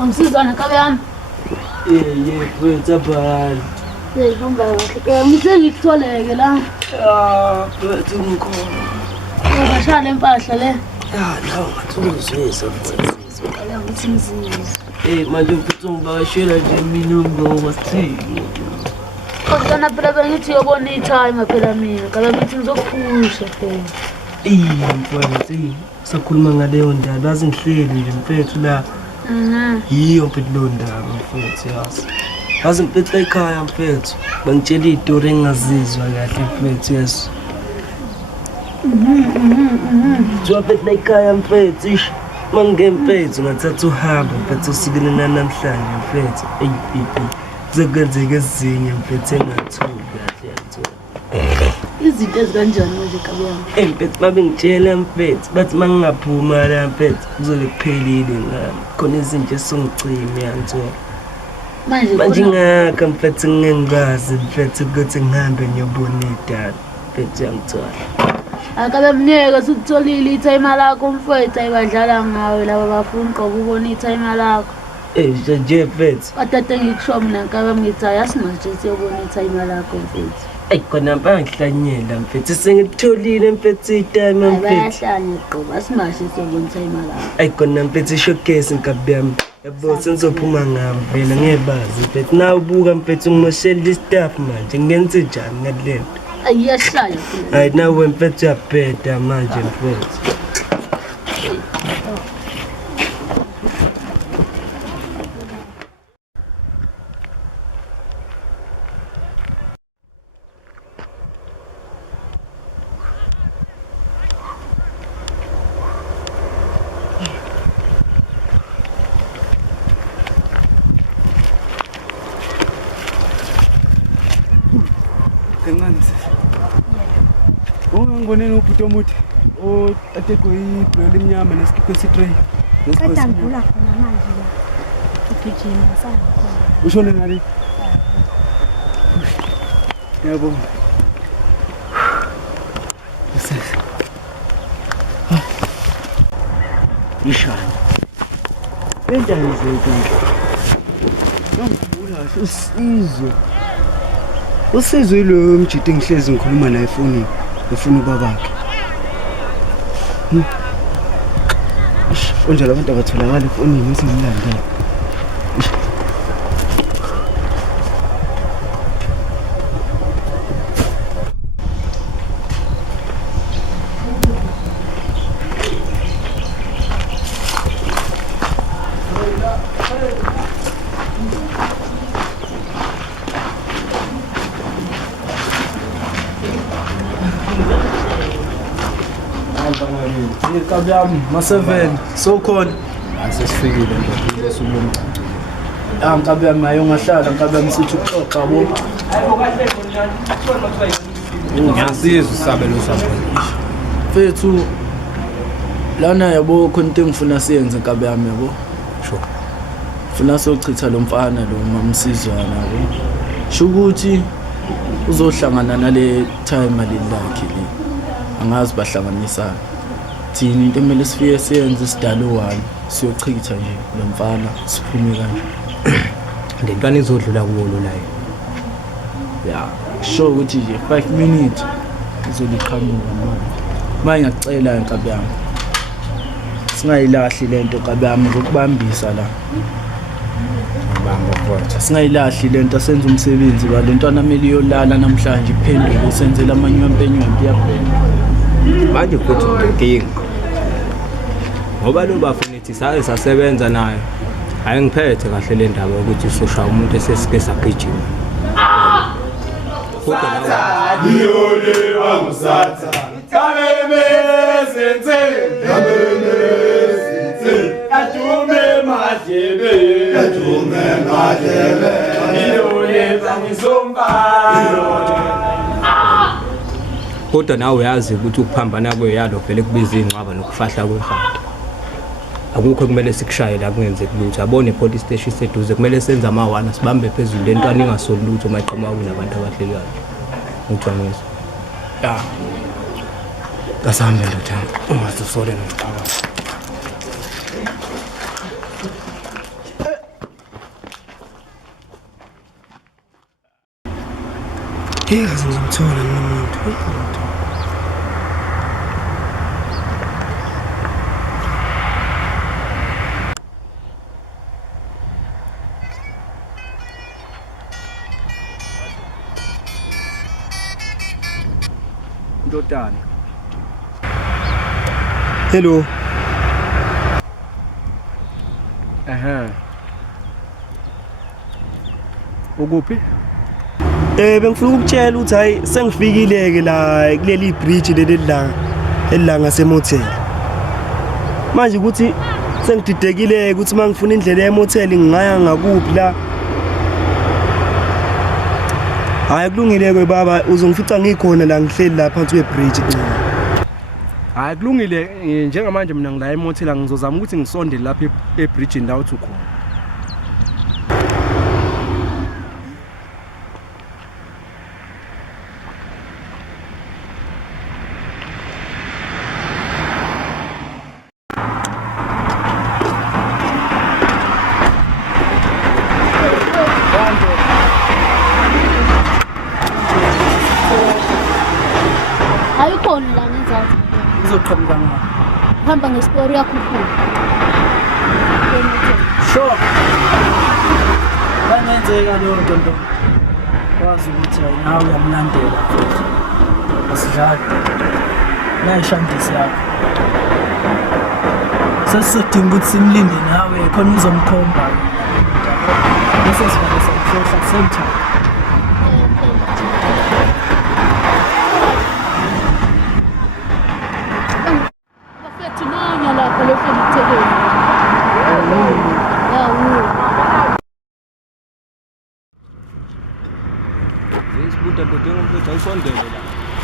Amsizana kabe yami. Wethu abhali. Hamba kahle. Ngitholeke la. Wethu ngikhona. Ubashaya le mpahla le. La ngathuluzisa mfethu. Ngicela ukuthi ngizizwe. Manje mfethu ngibashela nje mina ngoma sithini. Kodwa phela bengithi uyobona itime phela mina. Kabe ngithi ngizokuphusha phela. Mfethu, sakhuluma ngaleyo ndaba bazi ngihleli nje mfethu la. Yiyo mfethu lo ndaba mfethu yazi. Bazi mfethu la ekhaya mfethu. Bangitshela izitori engingazizwa kahle mfethu yazi. Jwa mfethu la ekhaya mfethu ish. Mangempethu ngathatha uhambo mfethu usikele namhlanje mfethu. Kuzokwenzeka ezinye mfethu engathuki kahle yathola. Izinto ezikanjani manje kabe yami? Mfethu babe ngitshela mfethu bathi mangingaphuma la mfethu kuzobe kuphelile ngami. Khona izinto esingicime yanthola. Manje ngaka mfethu ngengikwazi mfethu ukuthi ngihambe ngiyobona idala mfethu yangithola. Akabe mnyeke sikutholile itime lakho mfethu ayibadlala ngawe laba bafuna ugqoka ubona itime lakho. Nje mfethu. Athathe ngikusho mina kabe ngithi ayasingaje siyobona itime lakho mfethu. Khona bangihlanyela mfethu sengitholile mfethu itime mfethu. Bayahlanya gqoba simashe siyobona itime lakho. Khona mfethu showcase ngikabiyami. Yabo sengizophuma ngami vele ngebazi mfethu. Na ubuka mfethu ngimoshela istaff manje ngenze njani ngalento. Ayiyahlaya. Hayi nawe mfethu uyabheda manje mfethu. Kancane. Ungangiboneni ubhuti omude otatekwe ibhlo lemnyama nesikipho esitray. Qeda ngivula khona manje la. Ugijima sana. Ushone ngani? Yabo. Usasa. Ishana. Benda ngizokuthi. Ngibula usizo. Usizo yilo mjidi ngihlezi ngikhuluma naye efonini, efuna ubabakhe. Onjalo abantu abatholakala efonini esingilanda. Kabyami ma7 so khona asesifikile nje lesulungu. Kabyami ayo ngahlala kabyami sithi uxoxa bo. Ngiyasizwa usabelo sakho. Fethu lana yabo khona into engifuna siyenze kabyami yabo. Sure. Funa sochitha lo mfana lo mamsizwana yabo. Shukuthi uzohlangana nale time alilakhe le. Angazi bahlanganisana. Thini into emele sifike siyenze sidala u1 siyochitha nje lo mfana siphume kanje. Lentwana izodlula kuwo lo layo. Yeah, sure ukuthi nje 5 minutes izoliqhamuka manje ngiyacela enkabiyami. Singayilahli lento kabiyami ngokubambisa la. Bamba futhi. Singayilahli lento asenza umsebenzi ba lentwana mele iyolala namhlanje iphendule usenzela amanywempe yaphela. Manje futhi inkinga. Ngoba lo bafunithi saye sasebenza naye. Hayi ngiphethe kahle le ndaba ukuthi usoshaya umuntu esesike sagijima. Kodwa nawe Yole wangusatha. Kameme senze. Adume madebe. Yole bangisomba. kodwa nawe uyazi ukuthi ukuphambana kweyalo vele kubiza ingcwaba nokufahla kwehata. Akukho kumele sikushaye la kungenzeki lutho. Abone ipolice station iseduze kumele senze ama1 sibambe phezulu lentwana ingasoli lutho mayiqhama kunabantu abahlelwayo. Uthwamisa. Ya. Kasambe ndothana. Ungazusole nokucabanga. Yazi ngizomthola nomuntu. Ndodana. Hello. Ukuphi? Bengifuna ukutshela ukuthi hayi sengifikile ke la kuleli bridge leli elanga semotel. Manje ukuthi sengididekile ukuthi mangifuna indlela yemotel ngingaya ngakuphi la. Hayi kulungile ke baba uzongifica ngikhona la ngihleli la phansi kwebridge ncane. Hayi kulungile njengamanje mina ngila emothela ngizozama ukuthi ngisondele lapha ebridge ndawo uthi khona. Ayikhona la ngenzathu. Uzoqhamuka ngapha. Hamba ngesipori yakho khulu. Sure. Kangenzeka leyo nto nto. Wazi ukuthi nawe uyamlandela futhi. Asidlali. Nayishandisi yakho. Sesizodinga ukuthi simlinde nawe khona uzomkhomba. Bese sizobe semhlohla center. Bafethu nanya lapha lokho ngikuthekeleni. Isibuta ndoda engomfethu ayisondele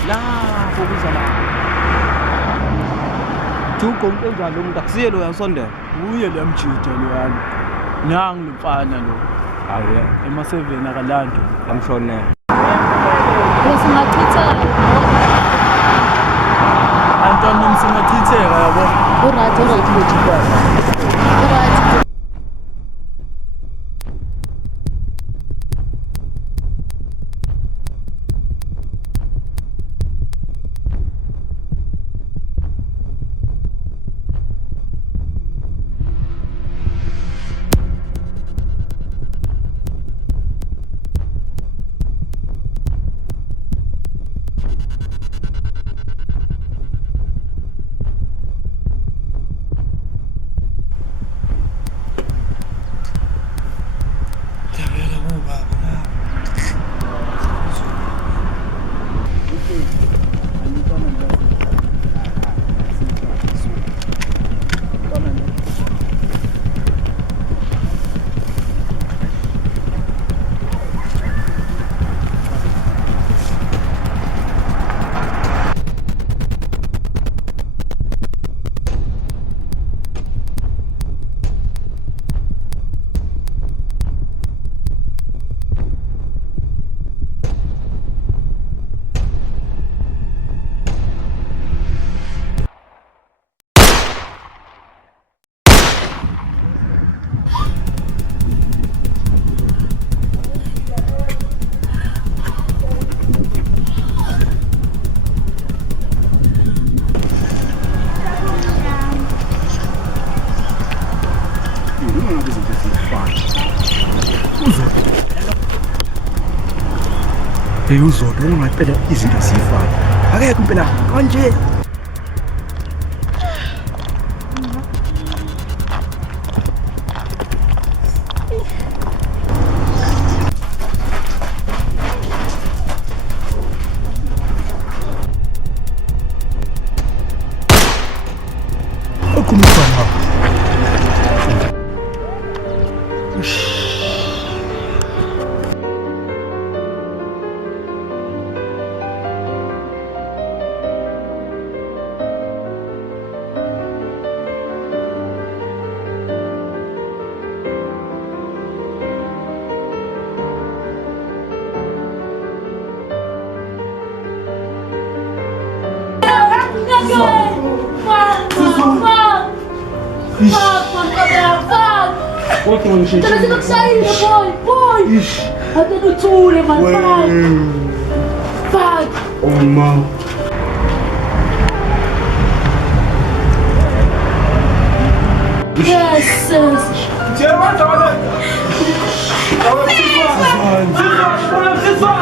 la. Lapho kuza la. Thuko umuntu enjalo umuntu akusiye lo uyasondela. Uye lo yamjida lo yani. Nangi lo mfana lo. Hayi ema7 akalanto amshonela. Bese ngachitheka. Antoni nomsingachitheka yabo. Alright. Hey uzodo ungaqeda izinto zifana. Akekho impela kanje. Terus saya boy. Ada lucu le man. Fuck. Oh ma. Yes. Jangan jangan. Sisa!